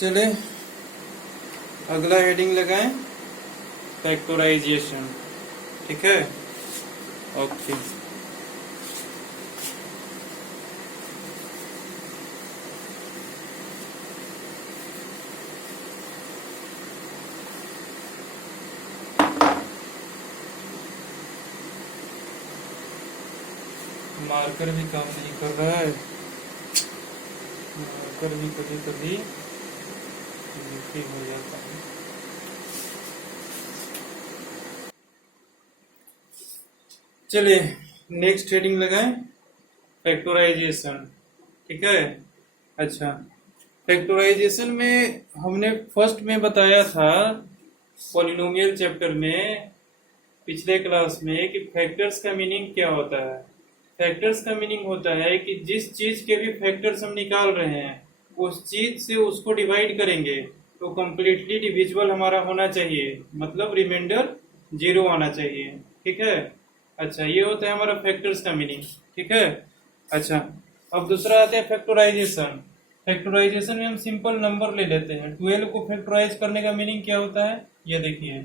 चले अगला हेडिंग लगाएं, फैक्टराइजेशन। ठीक है, ओके। मार्कर भी काम नहीं कर रहा है, मार्कर भी कभी कभी हो जाता है। चलिए नेक्स्ट हेडिंग लगाएं, फैक्टराइजेशन। ठीक है, अच्छा। फैक्टराइजेशन में हमने फर्स्ट में बताया था पॉलिनोमियल चैप्टर में पिछले क्लास में कि फैक्टर्स का मीनिंग क्या होता है। फैक्टर्स का मीनिंग होता है कि जिस चीज के भी फैक्टर्स हम निकाल रहे हैं उस चीज से उसको डिवाइड करेंगे तो कंप्लीटली डिविजिबल हमारा होना चाहिए, मतलब रिमाइंडर 0 आना चाहिए। ठीक है, अच्छा, ये होता है हमारा फैक्टर्स का मीनिंग। ठीक है, अच्छा। अब दूसरा आता है फैक्टराइजेशन। फैक्टराइजेशन में हम सिंपल नंबर ले लेते हैं। 12 को फैक्टराइज करने का मीनिंग क्या होता है, ये देखिए,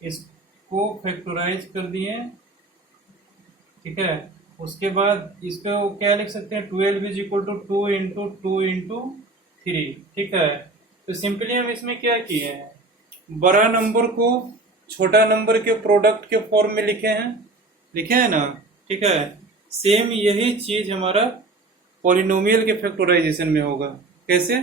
इसको फैक्टराइज कर दिए। ठीक है, उसके बाद इसको क्या लिख सकते हैं, 12 is equal to 2 into 2 into 3। ठीक है, तो सिंपली हम इसमें क्या किए हैं, बड़ा नंबर को छोटा नंबर के प्रोडक्ट के फॉर्म में लिखे हैं ना। ठीक है, सेम यही चीज हमारा पॉलिनोमियल के फैक्टराइजेशन में होगा। कैसे,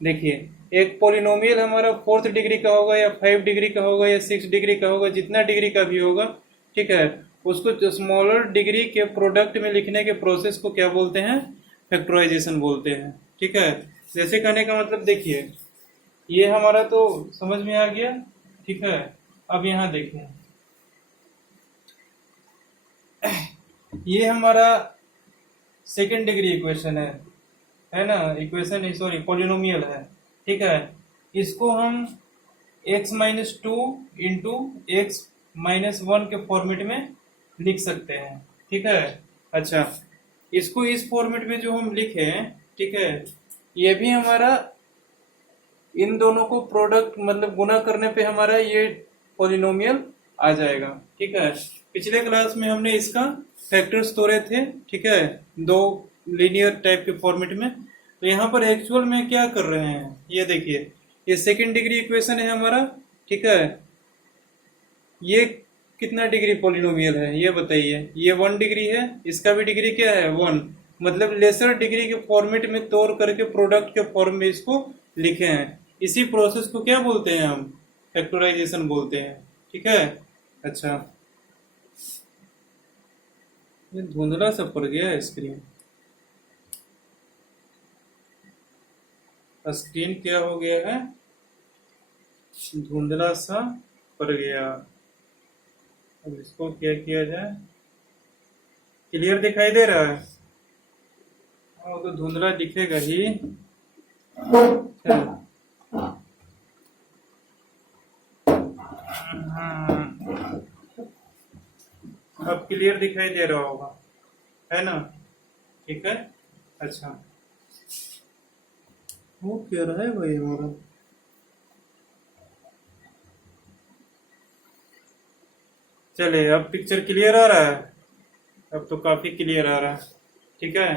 देखिए, एक पॉलिनोमियल हमारा 4th डिग्री का होगा या 5 डिग्री का होगा या 6 डिग्री का होगा, जितना डिग्री का भी होगा। ठीक है, उसको स्मॉलर डिग्री के प्रोडक्ट में लिखने के प्रोसेस को क्या बोलते हैं, फैक्टराइजेशन बोलते हैं। ठीक है, जैसे कहने का मतलब देखिए, ये हमारा तो समझ में आ गया। ठीक है, अब यहाँ देखिए, ये हमारा सेकेंड डिग्री इक्वेशन है ना, इक्वेशन नहीं, सॉरी, पॉलिनोमियल है। ठीक है, इसको हम x-2 इंटू x-1 के फॉर्मेट में लिख सकते हैं। ठीक है, अच्छा, इसको इस फॉर्मेट में जो हम लिखे, ठीक है, ये भी हमारा इन दोनों को प्रोडक्ट मतलब गुना करने पे हमारा ये पॉलिनोमियल आ जाएगा। ठीक है, पिछले क्लास में हमने इसका फैक्टर्स तोड़े थे। ठीक है, 2 लीनियर टाइप के फॉर्मेट में। तो यहाँ पर एक्चुअल में क्या कर रहे हैं, ये देखिए, ये सेकेंड डिग्री इक्वेशन है हमारा। ठीक है, ये कितना डिग्री पॉलिनोमियल है ये बताइए, ये 1 डिग्री है, इसका भी डिग्री क्या है, 1, मतलब लेसर डिग्री के फॉर्मेट में तोड़ करके प्रोडक्ट के फॉर्म में इसको लिखे हैं। इसी प्रोसेस को क्या बोलते हैं हम, फैक्टराइजेशन बोलते हैं। ठीक है, अच्छा, ये धुंधला सा पड़ गया है स्क्रीन, स्क्रीन क्या हो गया है, धुंधला सा पड़ गया। अब इसको क्या किया जाए, क्लियर दिखाई दे रहा है, और तो धुंधला दिखेगा ही। अब क्लियर दिखाई दे रहा होगा, है ना। ठीक है, अच्छा, वो क्या रहा है भाई हमारा, चले, अब पिक्चर क्लियर आ रहा है, अब तो काफी क्लियर आ रहा है। ठीक है,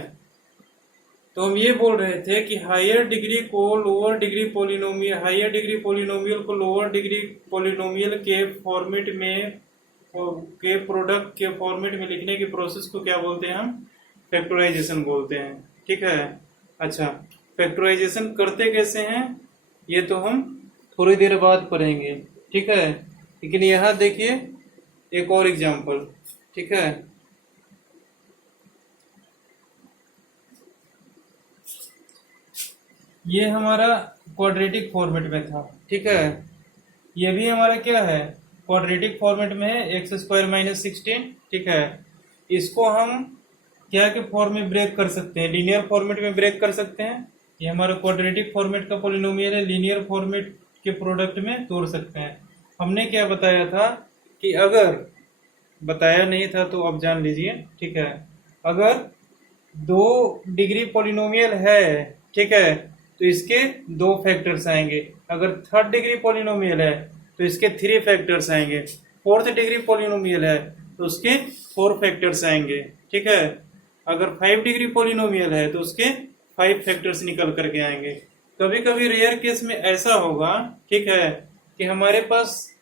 तो हम ये बोल रहे थे कि हायर डिग्री को lower degree polynomial, higher degree polynomial को लोअर डिग्री पॉलिनोमियल के फॉर्मेट में के प्रोडक्ट के फॉर्मेट में लिखने की प्रोसेस को क्या बोलते हैं हम, फैक्टराइजेशन बोलते हैं। ठीक है, अच्छा, फैक्टराइजेशन करते कैसे हैं ये तो हम थोड़ी देर बाद पढ़ेंगे। ठीक है, लेकिन यहाँ देखिए एक और एग्जांपल। ठीक है, ये हमारा क्वाड्रेटिक फॉर्मेट में था। ठीक है, ये भी हमारा क्या है, क्वाड्रेटिक फॉर्मेट में है, x² - 16। ठीक है, इसको हम क्या के फॉर्म में ब्रेक कर सकते हैं, लीनियर फॉर्मेट में ब्रेक कर सकते हैं। ये हमारा क्वाड्रेटिक फॉर्मेट का पॉलिनोमियल है, लीनियर फॉर्मेट के प्रोडक्ट में तोड़ सकते हैं। हमने क्या बताया था कि अगर, बताया नहीं था तो अब जान लीजिए। ठीक है, अगर 2 डिग्री पॉलिनोमियल है, ठीक है, तो इसके 2 फैक्टर्स आएंगे। अगर थर्ड डिग्री पॉलिनोमियल है तो इसके 3 फैक्टर्स आएंगे। फोर्थ डिग्री पॉलिनोमियल है तो उसके 4 फैक्टर्स आएंगे। ठीक है। अगर 5 डिग्री पॉलिनोमियल है तो उसके 5 फैक्टर्स निकल करके आएंगे। कभी कभी रेयर केस में ऐसा होगा, ठीक है, कि हमारे पास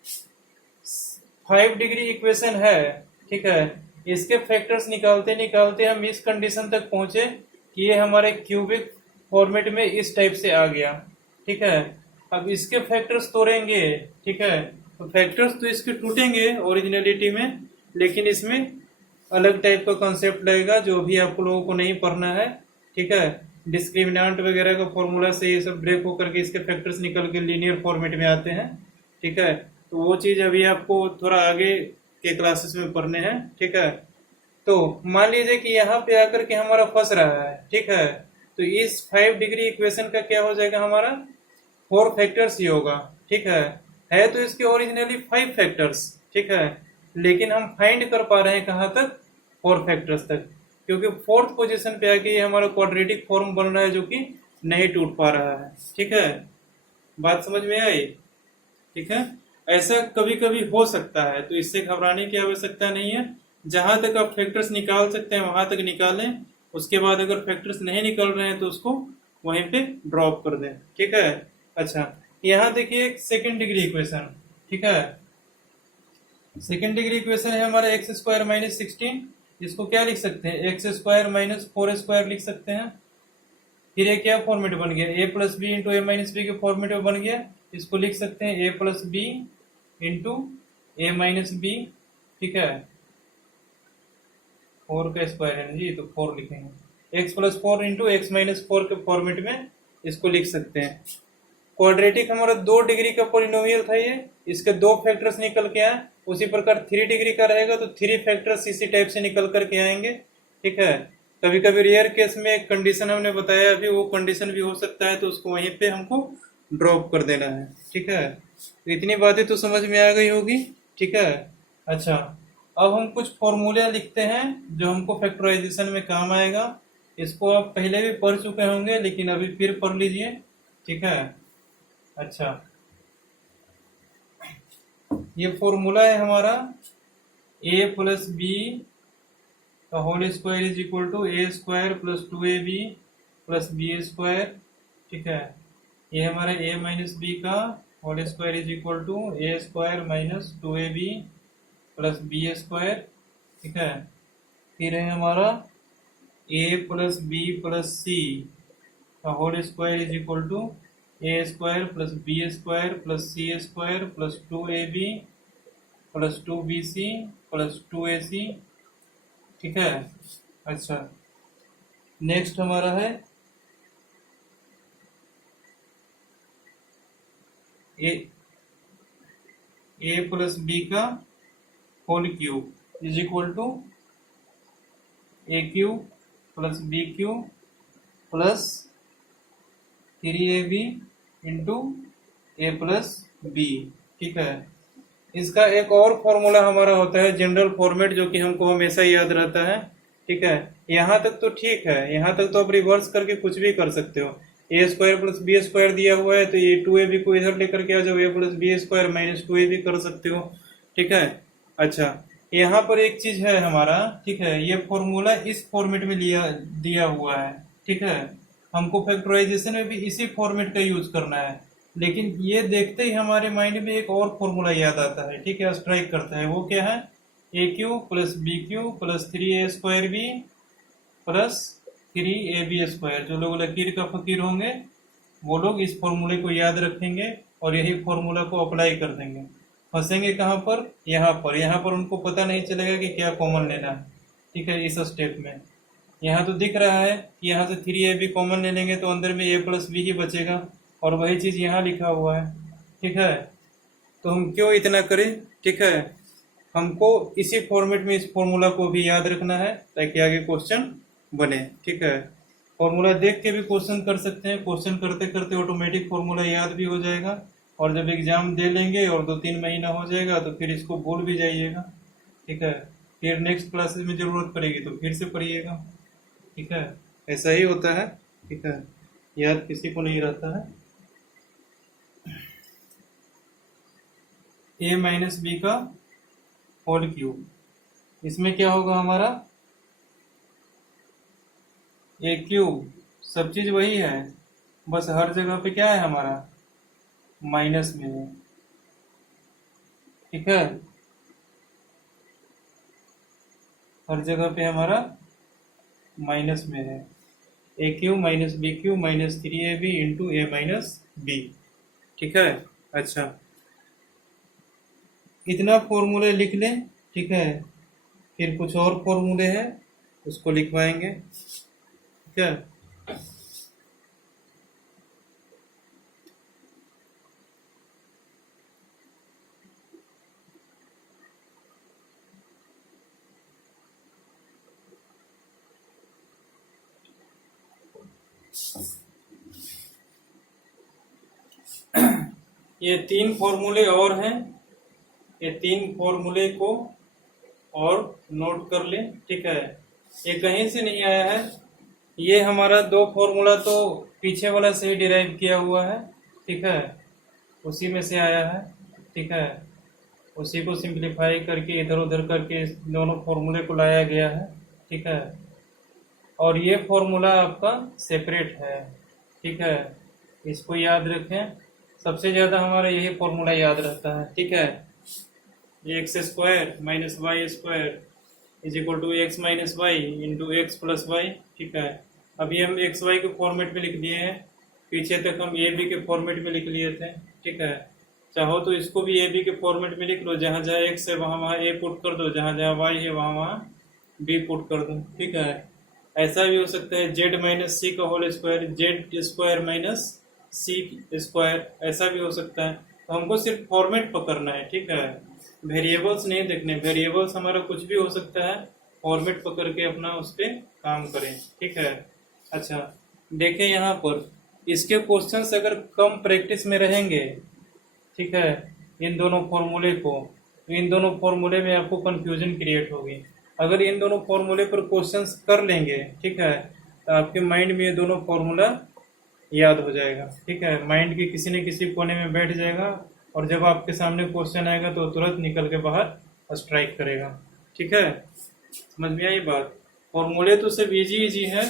5 डिग्री इक्वेशन है, ठीक है, इसके फैक्टर्स निकालते निकालते हम इस कंडीशन तक पहुंचे कि ये हमारे क्यूबिक फॉर्मेट में इस टाइप से आ गया। ठीक है। अब इसके फैक्टर्स तोड़ेंगे, ठीक है, तो फैक्टर्स तो इसके टूटेंगे ओरिजिनलिटी में, लेकिन इसमें अलग टाइप का कॉन्सेप्ट लगेगा जो भी आप लोगों को नहीं पढ़ना है। ठीक है। डिस्क्रिमिनेंट वगैरह का फॉर्मूला से ये सब ब्रेक होकर के इसके फैक्टर्स निकल के लीनियर फॉर्मेट में आते हैं। ठीक है। तो वो चीज अभी आपको थोड़ा आगे के क्लासेस में पढ़ने हैं। ठीक है। तो मान लीजिए कि यहाँ पे आकर के हमारा फंस रहा है। ठीक है। तो इस 5 डिग्री इक्वेशन का क्या हो जाएगा, हमारा 4 फैक्टर्स ही होगा। ठीक है तो इसके ओरिजिनली 5 फैक्टर्स। ठीक है। लेकिन हम फाइंड कर पा रहे हैं कहाँ तक, 4 फैक्टर्स तक, क्योंकि 4th पोजीशन पे आके ये हमारा क्वाड्रेटिक फॉर्म बन रहा है जो कि नहीं टूट पा रहा है। ठीक है। बात समझ में आई। ठीक है। ऐसा कभी कभी हो सकता है, तो इससे घबराने की आवश्यकता नहीं है। जहां तक आप फैक्टर्स निकाल सकते हैं वहां तक निकालें। उसके बाद अगर फैक्टर्स नहीं निकल रहे हैं तो उसको वहीं पे ड्रॉप कर दें। ठीक है। अच्छा, यहाँ देखिए एक सेकेंड डिग्री इक्वेशन। ठीक है। सेकेंड डिग्री इक्वेशन है हमारा एक्स स्क्वायर माइनस 16। इसको क्या लिख सकते हैं, एक्स स्क्वायर माइनस 4 स्क्वायर लिख सकते हैं। फिर ये क्या फॉर्मेट बन गया, ए plus b into a minus B के फॉर्मेट में बन गया। इसको लिख सकते हैं ए plus b into a minus b. ठीक है। 4 का स्क्वायर है जी, तो 4 लिखेंगे। X plus 4 into x minus 4 के फॉर्मेट में इसको लिख सकते हैं। क्वाड्रेटिक हमारा 2 डिग्री का पॉलिनोमियल था ये, इसके 2 फैक्टर्स निकल के आए। उसी प्रकार 3 डिग्री का रहेगा तो 3 फैक्टर्स इसी टाइप से निकल करके आएंगे। ठीक है। कभी कभी रेयर केस में एक कंडीशन हमने बताया अभी, वो कंडीशन भी हो सकता है, तो उसको वहीं पे हमको ड्रॉप कर देना है। ठीक है। तो इतनी बातें तो समझ में आ गई होगी। ठीक है। अच्छा, अब हम कुछ फॉर्मूले लिखते हैं जो हमको फैक्टराइजेशन में काम आएगा। इसको आप पहले भी पढ़ चुके होंगे, लेकिन अभी फिर पढ़ लीजिए। ठीक है। अच्छा, ये फॉर्मूला है हमारा a प्लस बी का whole square is equal to a square plus 2ab plus b square. ठीक है। ये हमारा a माइनस बी का whole square is equal to a square minus 2ab plus b square. ठीक है। फिर है हमारा a plus b plus c का whole square is equal to a square plus b square plus c square plus 2ab plus 2bc plus 2ac। ठीक है। अच्छा, next हमारा है ए प्लस बी का whole cube is equal to a cube plus b cube plus 3ab into a plus b. ठीक है। इसका एक और फॉर्मूला हमारा होता है जनरल फॉर्मेट, जो कि हमको हमेशा याद रहता है। ठीक है। यहाँ तक तो ठीक है, यहाँ तक तो आप रिवर्स करके कुछ भी कर सकते हो। ए स्क्वायर प्लस बी स्क्वायर दिया हुआ है तो ये 2ab को इधर लेकर के आ जाओ, a plus b square minus 2ab कर सकते हो। ठीक है। अच्छा, यहाँ पर एक चीज है हमारा, ठीक है, ये फॉर्मूला इस फॉर्मेट में दिया हुआ है। ठीक है। हमको फैक्टराइजेशन में भी इसी फॉर्मेट का यूज करना है, लेकिन ये देखते ही हमारे माइंड में एक और फॉर्मूला याद आता है। ठीक है, स्ट्राइक करता है। वो क्या है, a cube plus b cube plus 3a square b plus 3ab square. जो लोग लकीर का फकीर होंगे वो लोग इस फॉर्मूले को याद रखेंगे और यही फॉर्मूला को अप्लाई कर देंगे। फंसेंगे कहाँ पर, यहाँ पर। यहाँ पर उनको पता नहीं चलेगा कि क्या कॉमन लेना है। ठीक है। इस स्टेप में यहाँ तो दिख रहा है कि यहाँ से 3ab कॉमन ले लेंगे तो अंदर में a प्लस बी ही बचेगा, और वही चीज यहाँ लिखा हुआ है। ठीक है। तो हम क्यों इतना करें। ठीक है। हमको इसी फॉर्मेट में इस फॉर्मूला को भी याद रखना है ताकि आगे क्वेश्चन बने। ठीक है। फॉर्मूला देख के भी क्वेश्चन कर सकते हैं, क्वेश्चन करते करते ऑटोमेटिक फॉर्मूला याद भी हो जाएगा, और जब एग्जाम दे लेंगे और 2-3 महीना हो जाएगा तो फिर इसको भूल भी जाइएगा। ठीक है। फिर नेक्स्ट क्लासेस में जरूरत पड़ेगी तो फिर से पढ़िएगा। ठीक है। ऐसा ही होता है। ठीक है। याद किसी को नहीं रहता है। a माइनस बी का होल क्यूब, इसमें क्या होगा हमारा ए क्यूब, सब चीज वही है, बस हर जगह पे क्या है हमारा माइनस में है। ठीक है, हर जगह पे हमारा माइनस में है। A cube minus b cube minus 3ab into a minus b. ठीक है, अच्छा इतना फॉर्मूले लिख लें। ठीक है, फिर कुछ और फॉर्मूले हैं उसको लिखवाएंगे। ठीक है, ये 3 फॉर्मूले और हैं, ये 3 फॉर्मूले को और नोट कर लें। ठीक है, ये कहीं से नहीं आया है, ये हमारा 2 फॉर्मूला तो पीछे वाला से ही डिराइव किया हुआ है। ठीक है, उसी में से आया है। ठीक है, उसी को सिंप्लीफाई करके इधर उधर करके दोनों फॉर्मूले को लाया गया है। ठीक है, और ये फॉर्मूला आपका सेपरेट है। ठीक है, इसको याद रखें, सबसे ज़्यादा हमारा यही फॉर्मूला याद रहता है। ठीक है, x square minus y square is equal to x minus y into x plus y. ठीक है, अभी हम एक्स वाई के फॉर्मेट में लिख दिए हैं, पीछे तक हम ए बी के फॉर्मेट में लिख लिए थे। ठीक है, चाहो तो इसको भी ए बी के फॉर्मेट में लिख लो, जहाँ जहाँ एक्स है वहाँ वहाँ ए पुट कर दो, जहाँ जहाँ वाई है वहाँ वहाँ बी पुट कर दो। ठीक है, ऐसा भी हो सकता है जेड माइनस सी का whole square, z square minus c square, ऐसा भी हो सकता है। तो हमको सिर्फ फॉर्मेट पकड़ना है। ठीक है, वेरिएबल्स नहीं देखने, वेरिएबल्स हमारा कुछ भी हो सकता है, फॉर्मेट पकड़ के अपना उस पर काम करें। ठीक है, अच्छा देखें यहाँ पर इसके क्वेश्चंस अगर कम प्रैक्टिस में रहेंगे, ठीक है, इन दोनों फॉर्मूले को, तो इन दोनों फॉर्मूले में आपको कंफ्यूजन क्रिएट होगी। अगर इन दोनों फॉर्मूले पर क्वेश्चंस कर लेंगे, ठीक है, तो आपके माइंड में ये दोनों फॉर्मूला याद हो जाएगा। ठीक है, माइंड के किसी न किसी कोने में बैठ जाएगा, और जब आपके सामने क्वेश्चन आएगा तो तुरंत निकल के बाहर स्ट्राइक करेगा। ठीक है, समझ में आई बात। फॉर्मूले तो सब इजी इजी है,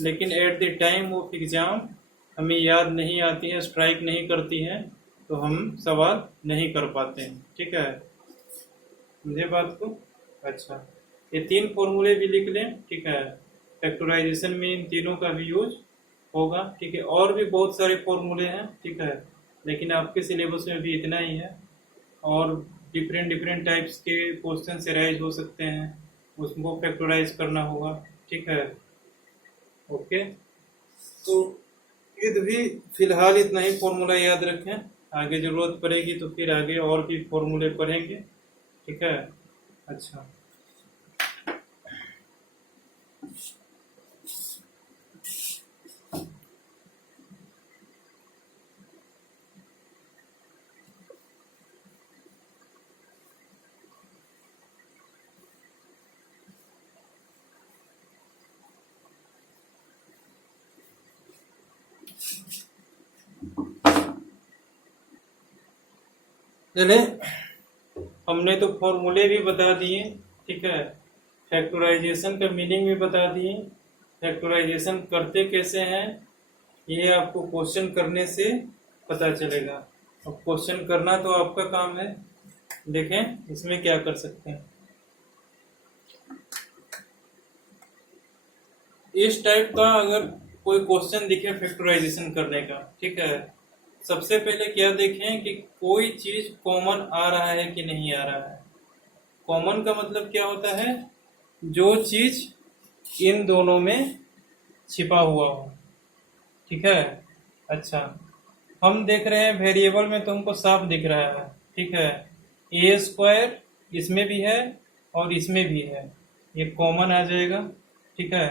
लेकिन at the time of exam हमें याद नहीं आती है, स्ट्राइक नहीं करती है, तो हम सवाल नहीं कर पाते हैं। ठीक है, समझे बात को। अच्छा, ये 3 फॉर्मूले भी लिख लें। ठीक है, फैक्टराइजेशन में इन तीनों का भी यूज होगा। ठीक है, और भी बहुत सारे फॉर्मूले हैं। ठीक है, लेकिन आपके सिलेबस में भी इतना ही है, और डिफरेंट डिफरेंट टाइप्स के क्वेश्चन एराइज हो सकते हैं, उसको फैक्टराइज करना होगा। ठीक है, ओके, तो ये भी फिलहाल इतना ही फॉर्मूला याद रखें, आगे जरूरत पड़ेगी तो फिर आगे और भी फॉर्मूले पढ़ेंगे। ठीक है, अच्छा चले, हमने तो फॉर्मूले भी बता दिए। ठीक है, फैक्टराइजेशन का मीनिंग भी बता दिए, फैक्टराइजेशन करते कैसे हैं ये आपको क्वेश्चन करने से पता चलेगा। अब क्वेश्चन करना तो आपका काम है, देखें इसमें क्या कर सकते हैं। इस टाइप का अगर कोई क्वेश्चन दिखे फैक्टराइजेशन करने का, ठीक है, सबसे पहले क्या देखें कि कोई चीज कॉमन आ रहा है कि नहीं आ रहा है। कॉमन का मतलब क्या होता है, जो चीज इन दोनों में छिपा हुआ हो। ठीक है, अच्छा हम देख रहे हैं वेरिएबल में तो हमको साफ दिख रहा है। ठीक है, ए स्क्वायर इसमें भी है और इसमें भी है, ये कॉमन आ जाएगा। ठीक है,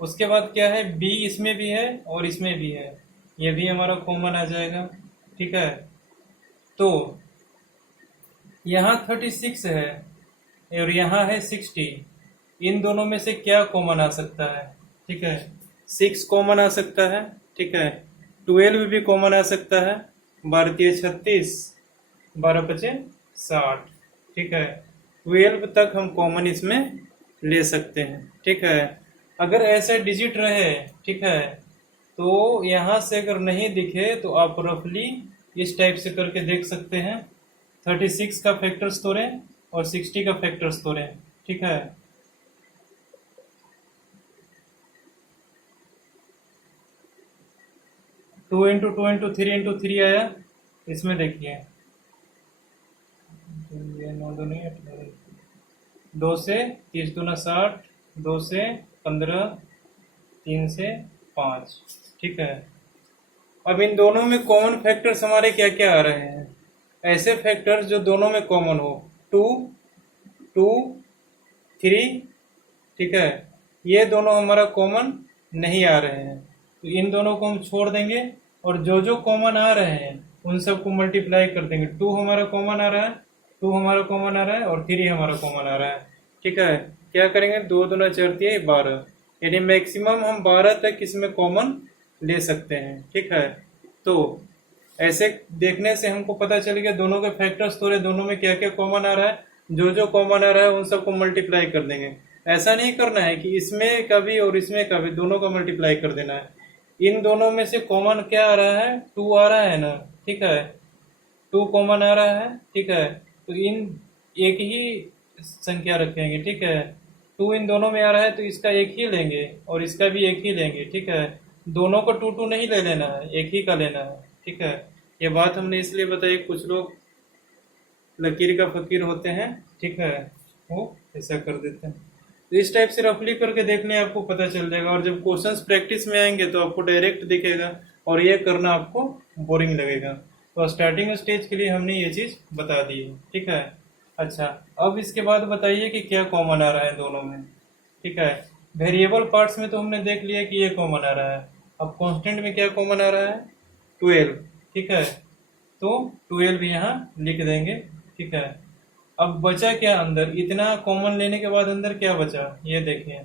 उसके बाद क्या है, बी इसमें भी है और इसमें भी है, ये भी हमारा कॉमन आ जाएगा। ठीक है, तो यहाँ 36 है और यहाँ है 60, इन दोनों में से क्या कॉमन आ सकता है। ठीक है, 6 कॉमन आ सकता है, ठीक है। 12 भी कॉमन आ सकता है, 12 36, 12 60, ठीक है। 12 तक हम कॉमन इसमें ले सकते हैं, ठीक है। अगर ऐसे डिजिट रहे, ठीक है, तो यहाँ से अगर नहीं दिखे तो आप रफली इस टाइप से करके देख सकते हैं। 36 का फैक्टर्स तोड़ें और 60 का फैक्टर्स तोड़ें, ठीक है। 2 इंटू 2 इंटू 3 इंटू 3 आया, इसमें देखिए, ये 9 2 नहीं, 2 से 30 दूना 60, 2 से 15, 3 से 5, ठीक है। अब इन दोनों में कॉमन फैक्टर्स हमारे क्या क्या आ रहे हैं? ऐसे फैक्टर्स जो दोनों में कॉमन हो, 2 2 3, ठीक है, ये दोनों हमारा कॉमन नहीं आ रहे हैं, तो इन दोनों को हम छोड़ देंगे और जो जो कॉमन आ रहे हैं उन सबको मल्टीप्लाई कर देंगे। 2 हमारा कॉमन आ रहा है, 2 हमारा कॉमन आ रहा है और 3 हमारा कॉमन आ रहा है, ठीक है। क्या करेंगे, 2 दूना 4 12, यानी मैक्सिमम हम 12 तक इसमें कॉमन ले सकते हैं, ठीक है। तो ऐसे देखने से हमको पता चल गया दोनों के फैक्टर्स तोड़े, दोनों में क्या क्या कॉमन आ रहा है, जो जो कॉमन आ रहा है उन सबको मल्टीप्लाई कर देंगे। ऐसा नहीं करना है कि इसमें का भी और इसमें का भी, दोनों का मल्टीप्लाई कर देना है। इन दोनों में से कॉमन क्या आ रहा है, 2 आ रहा है ना, ठीक है, 2 कॉमन आ रहा है, ठीक है। तो इन एक ही संख्या रखेंगे, ठीक है। 2 इन दोनों में आ रहा है तो इसका एक ही लेंगे और इसका भी एक ही लेंगे, ठीक है। दोनों को 2 2 नहीं ले लेना है, एक ही का लेना है, ठीक है। ये बात हमने इसलिए बताई, कुछ लोग लकीर का फकीर होते हैं, ठीक है, वो ऐसा कर देते हैं। तो इस टाइप से रफली करके देखने आपको पता चल जाएगा, और जब क्वेश्चंस प्रैक्टिस में आएंगे तो आपको डायरेक्ट दिखेगा और ये करना आपको बोरिंग लगेगा। तो स्टार्टिंग स्टेज के लिए हमने ये चीज बता दी है, ठीक है। अच्छा, अब इसके बाद बताइए कि क्या कॉमन आ रहा है दोनों में, ठीक है। वेरिएबल पार्ट्स में तो हमने देख लिया कि ये कॉमन आ रहा है। अब कांस्टेंट में क्या कॉमन आ रहा है, 12, ठीक है। तो 12 यहाँ लिख देंगे, ठीक है। अब बचा क्या अंदर, इतना कॉमन लेने के बाद अंदर क्या बचा, ये देखिए,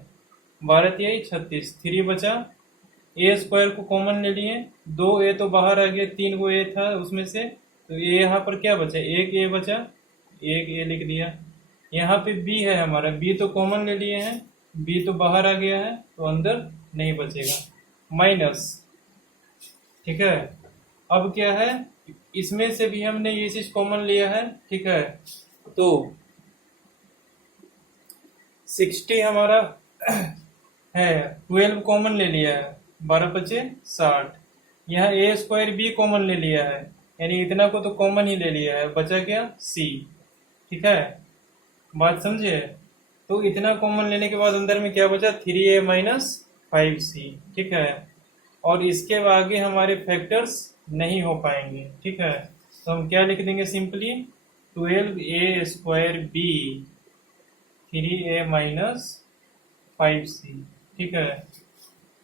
12 3 36, 3 बचा। ए स्क्वायर को कॉमन ले लिए, 2 ए तो बाहर आ गया, 3 को ए था उसमें से, तो ये यहाँ पर क्या बचा, एक ए बचा, एक ए लिख दिया। यहाँ पे बी है हमारा, बी तो कॉमन ले लिए हैं, बी तो बाहर आ गया है तो अंदर नहीं बचेगा, माइनस, ठीक है। अब क्या है, इसमें से भी हमने ये चीज कॉमन लिया है, ठीक है। तो 60 हमारा है, 12 कॉमन ले लिया है, 12 5 60। यहाँ ए स्क्वायर बी कॉमन ले लिया है, यानी इतना को तो कॉमन ही ले लिया है, बचा क्या, सी, ठीक है। बात समझे। तो इतना कॉमन लेने के बाद अंदर में क्या बचा, 3a माइनस 5c, ठीक है। और इसके आगे हमारे फैक्टर्स नहीं हो पाएंगे, ठीक है। तो हम क्या लिख देंगे, simply 12a square B 3a minus 5c, ठीक है।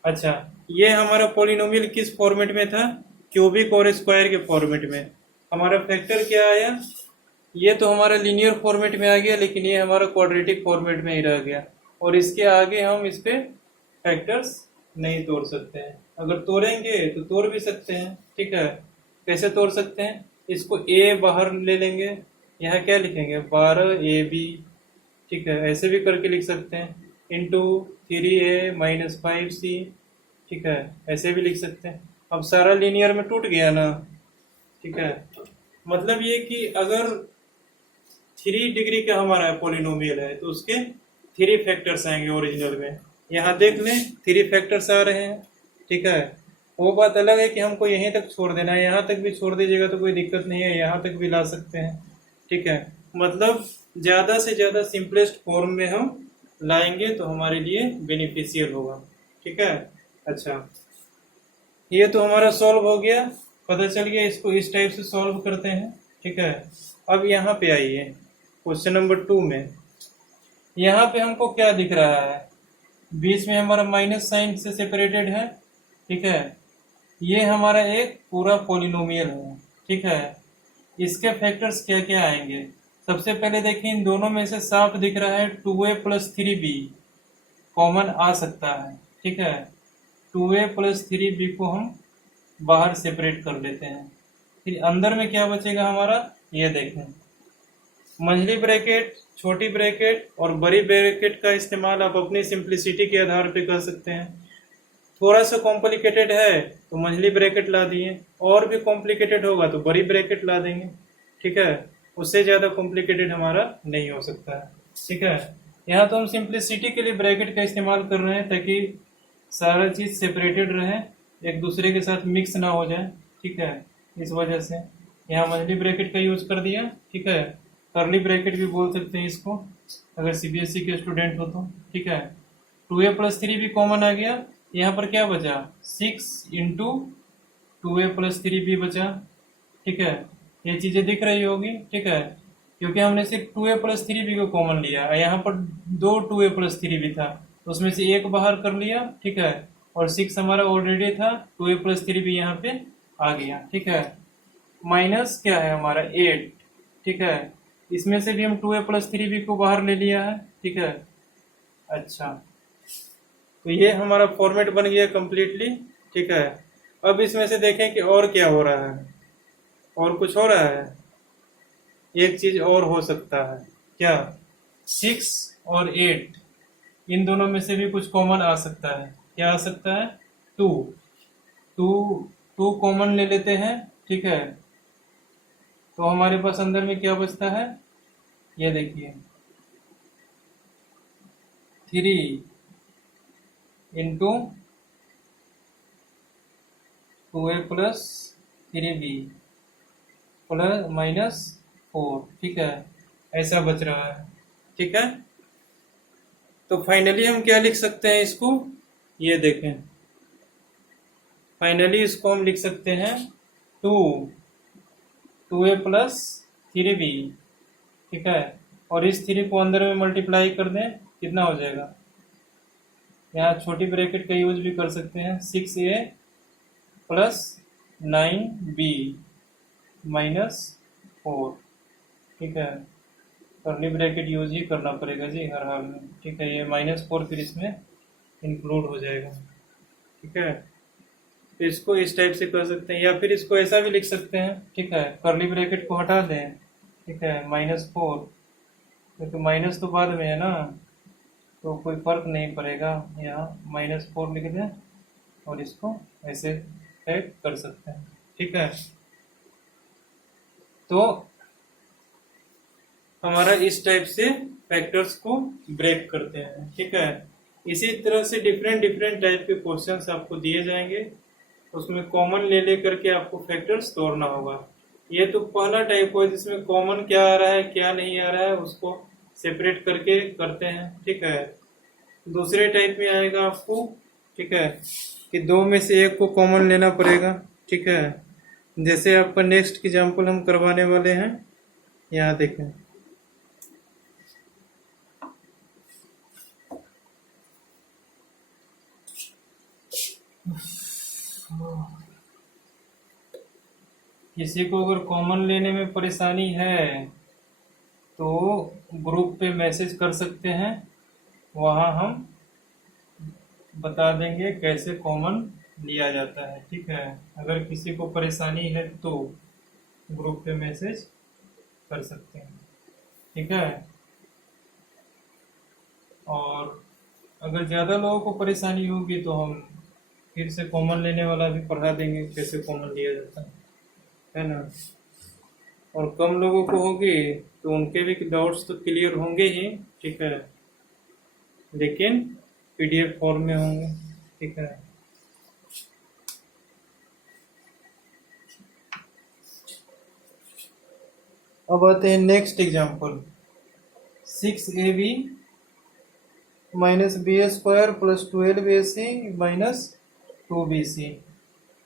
अच्छा, ये हमारा पॉलिनोमियल किस फॉर्मेट में था, क्यूबिक और स्क्वायर के फॉर्मेट में। हमारा फैक्टर क्या आया, ये तो हमारा लीनियर फॉर्मेट में आ गया, लेकिन ये हमारा क्वाड्रेटिक फॉर्मेट में ही रह गया, और इसके आगे हम इस पे फैक्टर्स नहीं तोड़ सकते हैं। अगर तोड़ेंगे तो तोड़ भी सकते हैं, ठीक है। कैसे तोड़ सकते हैं, इसको ए बाहर ले लेंगे, यहाँ क्या लिखेंगे, 12ab, ठीक है, ऐसे भी करके लिख सकते हैं, इंटू 3a माइनस 5c, ठीक है, ऐसे भी लिख सकते हैं। अब सारा लीनियर में टूट गया ना, ठीक है। मतलब ये कि अगर 3 डिग्री का हमारा पॉलिनोमियल है तो उसके 3 फैक्टर्स आएंगे ओरिजिनल में। यहाँ देख लें 3 फैक्टर्स आ रहे हैं, ठीक है। वो बात अलग है कि हमको यहीं तक छोड़ देना है, यहाँ तक भी छोड़ दीजिएगा तो कोई दिक्कत नहीं है, यहाँ तक भी ला सकते हैं, ठीक है। मतलब ज़्यादा से ज़्यादा सिंपलेस्ट फॉर्म में हम लाएंगे तो हमारे लिए बेनिफिशियल होगा, ठीक है। अच्छा, ये तो हमारा सॉल्व हो गया, पता चल गया इसको इस टाइप से सॉल्व करते हैं, ठीक है। अब यहाँ पे आइए क्वेश्चन नंबर 2 में, यहाँ पे हमको क्या दिख रहा है, बीच में हमारा माइनस साइन से सेपरेटेड है, ठीक है। ये हमारा एक पूरा पॉलिनोमियल है, ठीक है। इसके फैक्टर्स क्या क्या आएंगे, सबसे पहले देखिए, इन दोनों में से साफ दिख रहा है 2a प्लस 3b कॉमन आ सकता है, ठीक है। 2a प्लस 3b को हम बाहर सेपरेट कर लेते हैं। फिर अंदर में क्या बचेगा हमारा, ये देखें। मंझली ब्रैकेट, छोटी ब्रैकेट और बड़ी ब्रैकेट का इस्तेमाल आप अपनी सिंप्लिसिटी के आधार पे कर सकते हैं। थोड़ा सा कॉम्प्लिकेटेड है तो मंझली ब्रैकेट ला दिए, और भी कॉम्प्लिकेटेड होगा तो बड़ी ब्रैकेट ला देंगे। ठीक है, उससे ज़्यादा कॉम्प्लिकेटेड हमारा नहीं हो सकता है। ठीक है, यहाँ तो हम सिंप्लिसिटी के लिए ब्रैकेट का इस्तेमाल कर रहे हैं ताकि सारा चीज़ सेपरेटेड रहे, एक दूसरे के साथ मिक्स ना हो जाए। ठीक है, इस वजह से यहाँ मंझली ब्रैकेट का यूज कर दिया। ठीक है, करली ब्रैकेट भी बोल सकते हैं इसको अगर सीबीएसई के स्टूडेंट हो तो। ठीक है, 2a प्लस 3 भी कॉमन आ गया। यहाँ पर क्या बचा, 6 इंटू 2a प्लस 3b बचा। ठीक है, ये चीजें दिख रही होगी। ठीक है, क्योंकि हमने सिर्फ 2a प्लस 3b को कॉमन लिया, यहाँ पर दो 2a प्लस 3b था, उसमें से एक बाहर कर लिया। ठीक है, और 6 हमारा ऑलरेडी था, 2a प्लस 3b यहाँ पे आ गया। ठीक है, माइनस क्या है हमारा 8। ठीक है, इसमें से भी हम 2a प्लस 3b को बाहर ले लिया है। ठीक है, अच्छा, तो ये हमारा फॉर्मेट बन गया कंप्लीटली। ठीक है, अब इसमें से देखें कि और क्या हो रहा है, और कुछ हो रहा है। एक चीज और हो सकता है, क्या, 6 और 8 इन दोनों में से भी कुछ कॉमन आ सकता है। क्या आ सकता है, 2 कॉमन ले लेते हैं। ठीक है, तो हमारे पास अंदर में क्या बचता है, ये देखिए, 3 into 2a plus 3b plus minus 4। ठीक है, ऐसा बच रहा है। ठीक है, तो फाइनली हम क्या लिख सकते हैं इसको, ये देखें, फाइनली इसको हम लिख सकते हैं 2a प्लस 3b। ठीक है, और इस 3 को अंदर में मल्टीप्लाई कर दें, कितना हो जाएगा, यहाँ छोटी ब्रैकेट का यूज भी कर सकते हैं, 6a प्लस 9b माइनस 4। ठीक है, करली ब्रैकेट यूज ही करना पड़ेगा जी हर हाल में। ठीक है, ये -4 फिर इसमें इंक्लूड हो जाएगा। ठीक है, तो इसको इस टाइप से कर सकते हैं, या फिर इसको ऐसा भी लिख सकते हैं। ठीक है, करली ब्रैकेट को हटा दें। ठीक है, -4, क्योंकि माइनस तो बाद में है ना, तो कोई फर्क नहीं पड़ेगा। यहाँ -4 लिख दें और इसको ऐसे टाइप कर सकते हैं। ठीक है, तो हमारा इस टाइप से फैक्टर्स को ब्रेक करते हैं। ठीक है, इसी तरह से डिफरेंट टाइप के क्वेश्चंस आपको दिए जाएंगे, उसमें कॉमन ले करके आपको फैक्टर्स तोड़ना होगा। ये तो पहला टाइप हुआ जिसमें कॉमन क्या आ रहा है क्या नहीं आ रहा है उसको सेपरेट करके करते हैं। ठीक है, दूसरे टाइप में आएगा आपको, ठीक है, कि दो में से एक को कॉमन लेना पड़ेगा। ठीक है, जैसे आपका नेक्स्ट एग्जाम्पल हम करवाने वाले हैं, यहाँ देखें, किसी को अगर कॉमन लेने में परेशानी है तो ग्रुप पे मैसेज कर सकते हैं, वहाँ हम बता देंगे कैसे कॉमन लिया जाता है। ठीक है, अगर किसी को परेशानी है तो ग्रुप पे मैसेज कर सकते हैं। ठीक है, और अगर ज़्यादा लोगों को परेशानी होगी तो हम फिर से कॉमन लेने वाला भी पढ़ा देंगे कैसे कॉमन लिया जाता है ना। और कम लोगों को होगी तो उनके भी डाउट्स तो क्लियर होंगे ही। ठीक है, लेकिन पीडीएफ फॉर्म में होंगे। ठीक है, अब आते हैं next example, 6ab minus b² plus 12ac minus 2bc।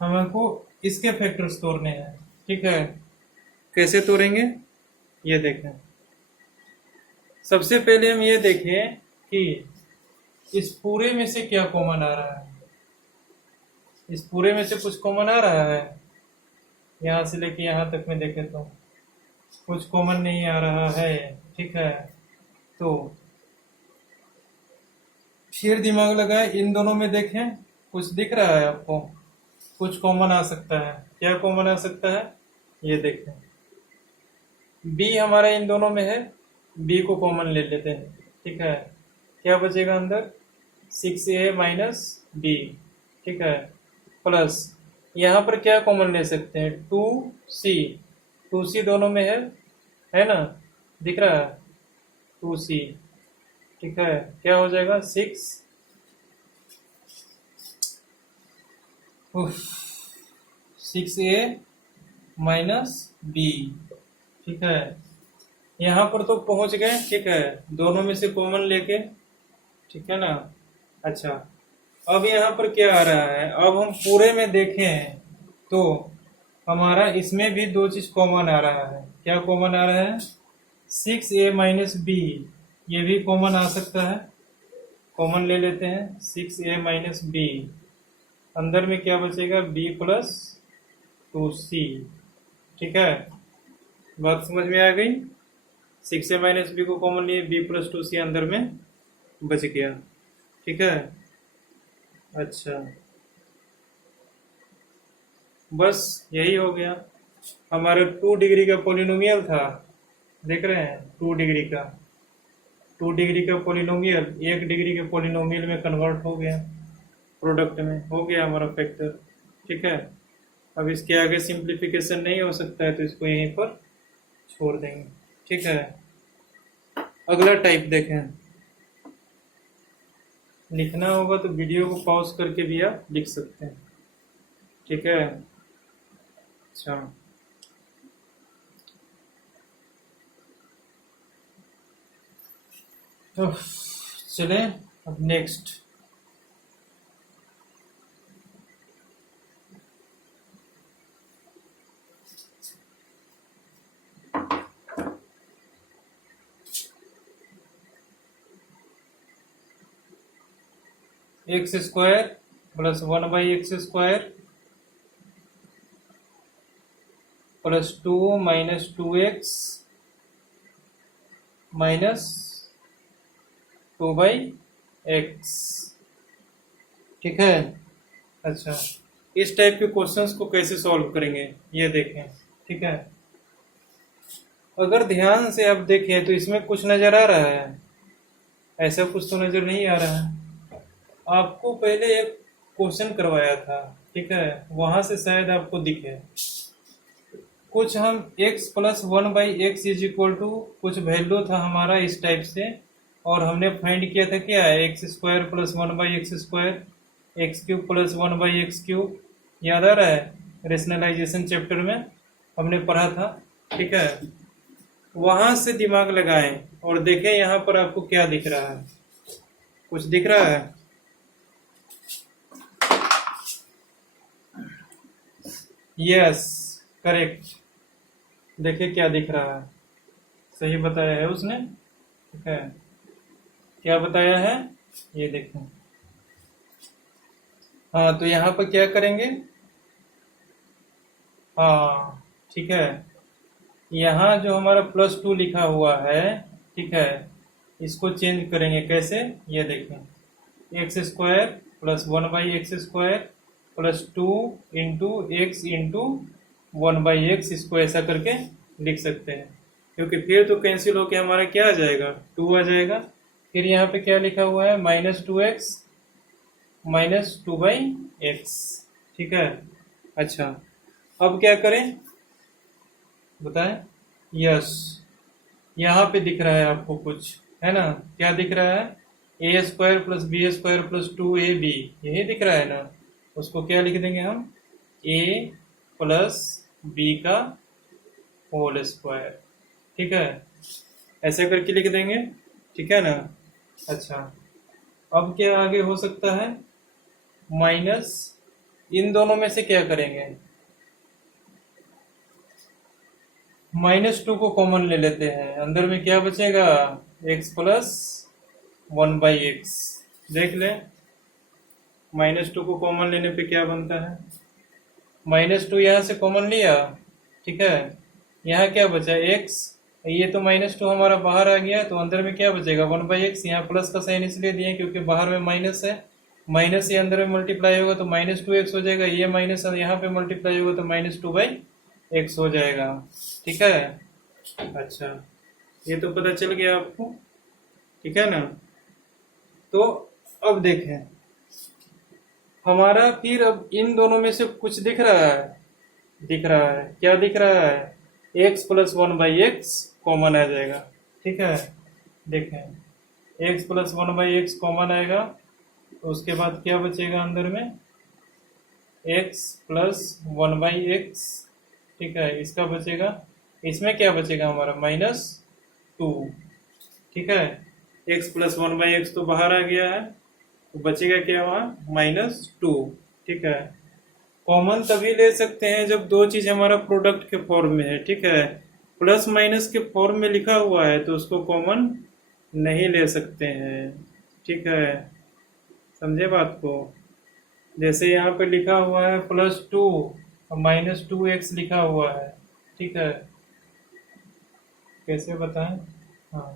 हमको इसके फैक्टर्स तोड़ने हैं। ठीक है, कैसे तोड़ेंगे ये देखें। सबसे पहले हम ये देखें कि इस पूरे में से क्या कॉमन आ रहा है। इस पूरे में से कुछ कॉमन आ रहा है, यहाँ से लेके यहाँ तक में देखें तो कुछ कॉमन नहीं आ रहा है। ठीक है, तो फिर दिमाग लगाए, इन दोनों में देखें कुछ दिख रहा है आपको? कुछ कॉमन आ सकता है, क्या कॉमन आ सकता है? ये देखें, बी हमारा इन दोनों में है, बी को कॉमन ले लेते हैं, ठीक है। क्या बचेगा अंदर? 6a माइनस बी, ठीक है, प्लस यहाँ पर क्या कॉमन ले सकते हैं? 2c, 2c दोनों में है ना, दिख रहा है 2c, ठीक है। क्या हो जाएगा? 6a माइनस बी, ठीक है। यहाँ पर तो पहुंच गए, ठीक है, दोनों में से कॉमन लेके, ठीक है ना। अच्छा, अब यहाँ पर क्या आ रहा है? अब हम पूरे में देखें तो हमारा इसमें भी दो चीज कॉमन आ रहा है। क्या कॉमन आ रहा है? 6a माइनस बी, ये भी कॉमन आ सकता है, कॉमन ले लेते हैं 6a माइनस बी। अंदर में क्या बचेगा? b प्लस 2c, ठीक है। बात समझ में आ गई? 6a माइनस बी को कॉमन लिए, b प्लस 2c अंदर में बच गया, ठीक है। अच्छा, बस यही हो गया। हमारा 2 डिग्री का पोलिनोमियल था, देख रहे हैं, 2 डिग्री का, 2 डिग्री का पोलिनोमियल 1 डिग्री के पोलिनोमियल में कन्वर्ट हो गया, प्रोडक्ट में हो गया हमारा फैक्टर, ठीक है। अब इसके आगे सिंप्लीफिकेशन नहीं हो सकता है तो इसको यहीं पर छोड़ देंगे, ठीक है। अगला टाइप देखें, लिखना होगा तो वीडियो को पॉज करके भी आप लिख सकते हैं, ठीक है। अच्छा, तो चले अब next. X square plus 1/x² plus 2 minus 2x minus 2/x, ठीक है। अच्छा, इस टाइप के क्वेश्चंस को कैसे सॉल्व करेंगे ये देखें, ठीक है। अगर ध्यान से आप देखें तो इसमें कुछ नजर आ रहा है? ऐसा कुछ तो नजर नहीं आ रहा है। आपको पहले एक क्वेश्चन करवाया था, ठीक है, वहां से शायद आपको दिखे कुछ। हम x plus 1/x is equal to कुछ वैल्यू था हमारा इस टाइप से, और हमने फाइंड किया था क्या है? x² plus 1/x², x³ plus 1/x³, याद आ रहा है? रेशनलाइजेशन चैप्टर में हमने पढ़ा था, ठीक है। वहां से दिमाग लगाएं और देखें यहाँ पर आपको क्या दिख रहा है। कुछ दिख रहा है? Yes, correct. देखिए क्या दिख रहा है, सही बताया है उसने, ठीक है। क्या बताया है ये देखें। हाँ, तो यहाँ पर क्या करेंगे? हाँ, ठीक है, यहाँ जो हमारा +2 लिखा हुआ है, ठीक है, इसको चेंज करेंगे कैसे? ये देखें, x² plus 1/x² plus 2 into x into 1/x, इसको ऐसा करके लिख सकते हैं, क्योंकि फिर तो कैंसिल होके हमारा क्या आ जाएगा? 2 आ जाएगा। फिर यहाँ पे क्या लिखा हुआ है? -2x माइनस 2/x, ठीक है। अच्छा, अब क्या करें बताएं? यस, यहाँ पे दिख रहा है आपको कुछ, है ना? क्या दिख रहा है? a² plus b² plus 2ab, यही दिख रहा है ना? उसको क्या लिख देंगे हम? a प्लस b का होल स्क्वायर, ठीक है, ऐसे करके लिख देंगे, ठीक है ना। अच्छा, अब क्या आगे हो सकता है? माइनस, इन दोनों में से क्या करेंगे? -2 को कॉमन ले लेते हैं, अंदर में क्या बचेगा? x प्लस 1/x, देख ले, -2 को कॉमन लेने पे क्या बनता है? -2 यहाँ से कॉमन लिया, ठीक है, यहाँ क्या बचा? x, ये तो -2 हमारा बाहर आ गया, तो अंदर में क्या बचेगा? 1/x। यहाँ प्लस का साइन इसलिए दिए क्योंकि बाहर में माइनस है, माइनस ये अंदर में मल्टीप्लाई होगा तो -2x हो जाएगा, ये माइनस यहाँ पे मल्टीप्लाई होगा तो -2/x हो जाएगा। ठीक है, अच्छा ये तो पता चल गया आपको, ठीक है ना। तो अब देखें हमारा, फिर अब इन दोनों में से कुछ दिख रहा है, क्या दिख रहा है, x + 1/x कॉमन आ जाएगा। ठीक है, देखें x + 1/x कॉमन आएगा तो उसके बाद क्या बचेगा अंदर में, x + 1/x। ठीक है, इसका बचेगा, इसमें क्या बचेगा हमारा -2। ठीक है, x + 1/x तो बाहर आ गया है, तो बचेगा क्या वहाँ -2। ठीक है, कॉमन तभी ले सकते हैं जब दो चीज हमारा प्रोडक्ट के फॉर्म में है। ठीक है, प्लस माइनस के फॉर्म में लिखा हुआ है तो उसको कॉमन नहीं ले सकते हैं। ठीक है, समझे बात को। जैसे यहाँ पे लिखा हुआ है +2 और -2x लिखा हुआ है। ठीक है, कैसे बताएं, हाँ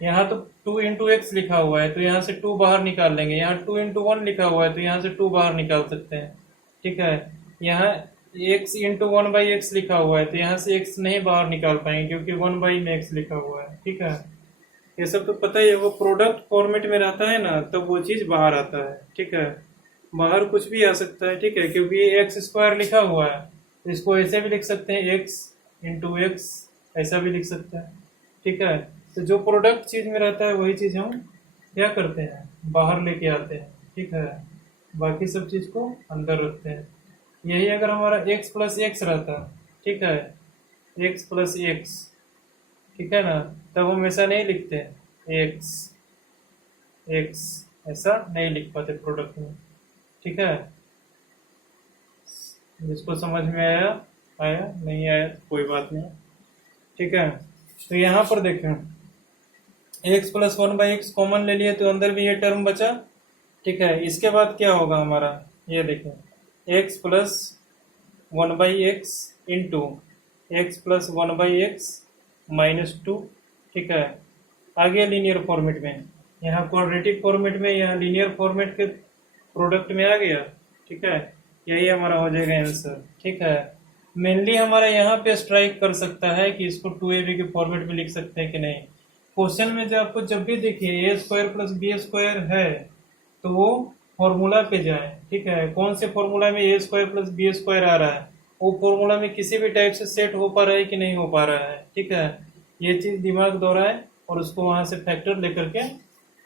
यहाँ तो 2 × x लिखा हुआ है तो यहाँ से 2 बाहर निकाल लेंगे, यहाँ 2 × 1 लिखा हुआ है तो यहाँ से 2 बाहर निकाल सकते हैं। ठीक है, यहाँ x × 1/x लिखा हुआ है तो यहाँ से x नहीं बाहर निकाल पाएंगे क्योंकि 1/x लिखा हुआ है। ठीक है, ये सब तो पता ही है, वो प्रोडक्ट फॉर्मेट में रहता है ना तब वो चीज बाहर आता है। ठीक है, बाहर कुछ भी आ सकता है। ठीक है, क्योंकि ये x² लिखा हुआ है तो इसको ऐसे भी लिख सकते हैं, x × x ऐसा भी लिख सकते हैं। ठीक है, तो जो प्रोडक्ट चीज में रहता है वही चीज हम क्या करते हैं, बाहर लेके आते हैं। ठीक है, बाकी सब चीज को अंदर रखते हैं। यही अगर हमारा x + x रहता, ठीक है, x + x, ठीक है ना, तब हम ऐसा नहीं लिखते x ऐसा नहीं लिख पाते प्रोडक्ट में। ठीक है, जिसको समझ में आया आया, नहीं आया तो कोई बात नहीं। ठीक है, तो यहाँ पर देखें x + 1/x कॉमन ले लिए तो अंदर भी ये टर्म बचा। ठीक है, इसके बाद क्या होगा हमारा, ये देखें x + 1/x into x + 1/x -2। ठीक है, आगे लीनियर फॉर्मेट में, यहाँ क्वाड्रेटिक फॉर्मेट में, यहाँ लीनियर फॉर्मेट के प्रोडक्ट में आ गया। ठीक है, यही हमारा हो जाएगा आंसर। ठीक है, मेनली हमारा यहाँ पे स्ट्राइक कर सकता है कि इसको 2ab के फॉर्मेट में लिख सकते हैं कि नहीं। क्वेश्चन में जब भी देखिए a² + b² है तो वो फॉर्मूला पे जाए। ठीक है, कौन से फॉर्मूला में a² + b² आ रहा है, वो फॉर्मूला में किसी भी टाइप से सेट हो पा रहा है कि नहीं हो पा रहा है। ठीक है, ये चीज दिमाग दौड़ाए और उसको वहां से फैक्टर लेकर के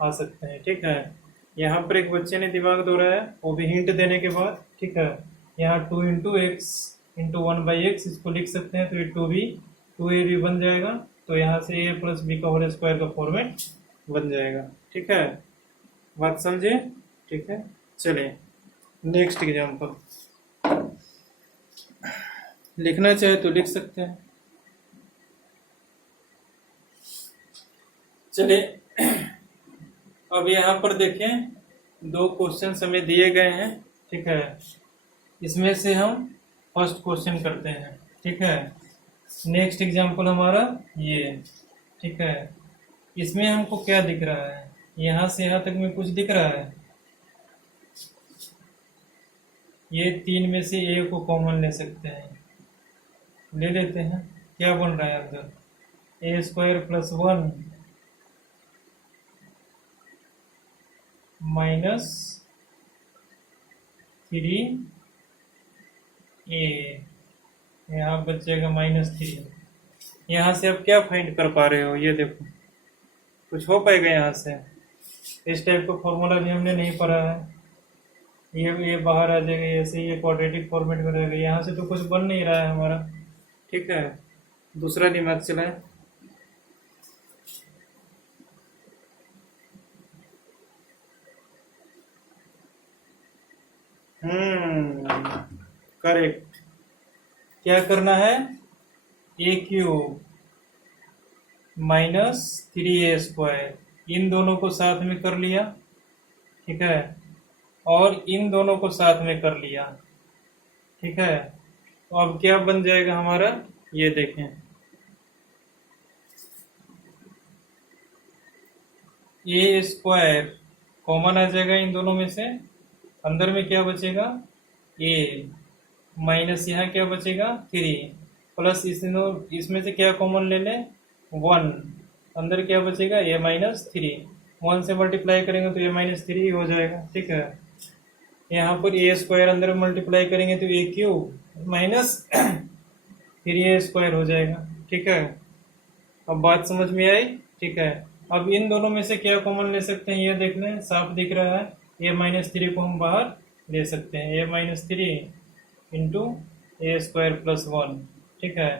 आ सकते हैं। ठीक है, यहाँ पर एक बच्चे ने दिमाग दौड़ाया, वो भी हिंट देने के बाद। ठीक है, यहाँ 2 × x × 1/x इसको लिख सकते हैं तो ये 2ab बन जाएगा, तो यहाँ से a + b² का फॉर्मेट बन जाएगा। ठीक है, बात समझे। ठीक है, चलिए नेक्स्ट एग्जाम्पल, लिखना चाहे तो लिख सकते हैं। चलिए अब यहाँ पर देखें 2 क्वेश्चन हमें दिए गए हैं। ठीक है, इसमें से हम फर्स्ट क्वेश्चन करते हैं। ठीक है, नेक्स्ट एग्जाम्पल हमारा ये। ठीक है, इसमें हमको क्या दिख रहा है, यहाँ से यहाँ तक में कुछ दिख रहा है, ये 3 में से a को कॉमन ले सकते हैं, ले लेते हैं। क्या बन रहा है अंदर, a² + 1 -3a, यहाँ बचेगा -3। यहाँ से आप क्या फाइंड कर पा रहे हो, ये देखो कुछ हो पाएगा यहाँ से। इस टाइप का फॉर्मूला भी हमने नहीं पढ़ा है, ये बाहर आ जाएगा, ऐसे ये क्वाड्रेटिक फॉर्मेट में रहेगा। यहाँ से तो कुछ बन नहीं रहा है हमारा। ठीक है, दूसरा दिमाग चलाए। करेक्ट, क्या करना है, a³ -3a², इन दोनों को साथ में कर लिया। ठीक है, और इन दोनों को साथ में कर लिया। ठीक है, तो अब क्या बन जाएगा हमारा, ये देखें a² कॉमन आ जाएगा इन दोनों में से, अंदर में क्या बचेगा ए, माइनस यहाँ क्या बचेगा 3, प्लस इसमें से क्या कॉमन ले लें 1, अंदर क्या बचेगा ए माइनस 3, 1 से मल्टीप्लाई करेंगे तो ए माइनस 3 हो जाएगा। ठीक है, यहाँ पर ए स्क्वायर अंदर मल्टीप्लाई करेंगे तो ए क्यूब माइनस फिर ए स्क्वायर हो जाएगा। ठीक है, अब बात समझ में आई। ठीक है, अब इन दोनों में से क्या कॉमन ले सकते हैं ये देख लें, साफ दिख रहा है, ए माइनस 3 को हम बाहर ले सकते हैं, ए माइनस 3 इंटू ए स्क्वायर प्लस 1। ठीक है,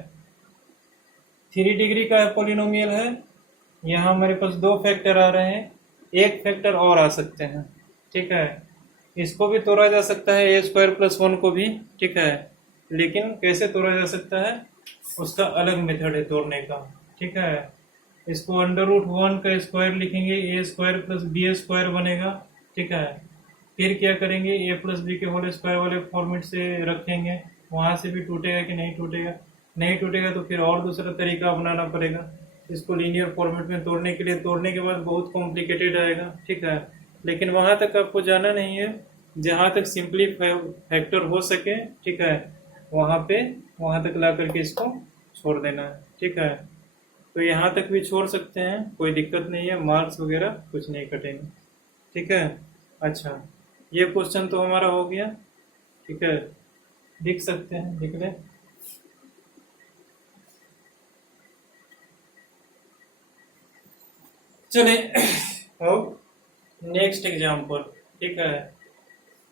3 डिग्री का पॉलिनोमियल है, यहाँ हमारे पास 2 फैक्टर आ रहे हैं, एक फैक्टर और आ सकते हैं। ठीक है, इसको भी तोड़ा जा सकता है ए स्क्वायर प्लस 1 को भी। ठीक है, लेकिन कैसे तोड़ा जा सकता है उसका अलग मेथड है तोड़ने का। ठीक है, इसको अंडर रूट 1 का स्क्वायर लिखेंगे, ए स्क्वायर प्लस बी स्क्वायर बनेगा। ठीक है, फिर क्या करेंगे ए प्लस बी के होल स्क्वायर वाले फॉर्मेट से रखेंगे, वहां से भी टूटेगा कि नहीं टूटेगा, नहीं टूटेगा तो फिर और दूसरा तरीका अपनाना पड़ेगा इसको लीनियर फॉर्मेट में तोड़ने के लिए। तोड़ने के बाद बहुत कॉम्प्लिकेटेड आएगा। ठीक है, लेकिन वहां तक आपको जाना नहीं है, जहां तक सिंपली फैक्टर हो सके। ठीक है, वहां तक ला करके इसको छोड़ देना है। ठीक है, तो यहाँ तक भी छोड़ सकते हैं, कोई दिक्कत नहीं है, मार्क्स वगैरह कुछ नहीं कटेंगे। ठीक है, अच्छा ये क्वेश्चन तो हमारा हो गया। ठीक है, लिख सकते हैं, लिख लें। चलिए अब नेक्स्ट एग्जाम्पल। ठीक है,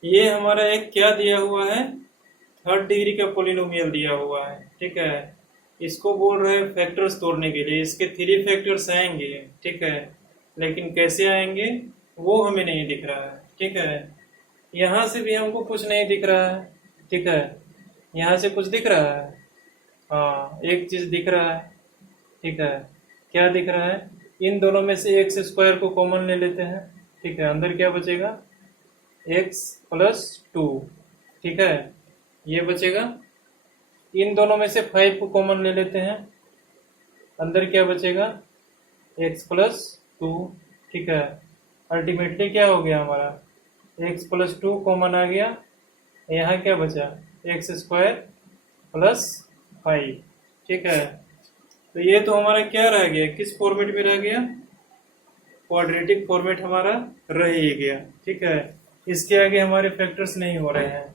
ये हमारा एक क्या दिया हुआ है, 3rd डिग्री का पॉलिनोमियल दिया हुआ है। ठीक है, इसको बोल रहे हैं फैक्टर्स तोड़ने के लिए, इसके 3 फैक्टर्स आएंगे। ठीक है, लेकिन कैसे आएंगे वो हमें नहीं दिख रहा है। ठीक है, यहाँ से भी हमको कुछ नहीं दिख रहा है। ठीक है, यहाँ से कुछ दिख रहा है, हाँ एक चीज दिख रहा है। ठीक है, क्या दिख रहा है, इन दोनों में से एक्स स्क्वायर को कॉमन ले लेते हैं। ठीक है, अंदर क्या बचेगा एक्स प्लस 2। ठीक है, ये बचेगा, इन दोनों में से 5 को कॉमन ले लेते हैं, अंदर क्या बचेगा x प्लस 2। ठीक है, अल्टीमेटली क्या हो गया हमारा x प्लस 2 कॉमन आ गया, यहाँ क्या बचा एक्स स्क्वायर प्लस 5। ठीक है, तो ये तो हमारा क्या रह गया, किस फॉर्मेट में रह गया, क्वाड्रेटिक फॉर्मेट हमारा रह ही गया। ठीक है, इसके आगे हमारे फैक्टर्स नहीं हो रहे हैं,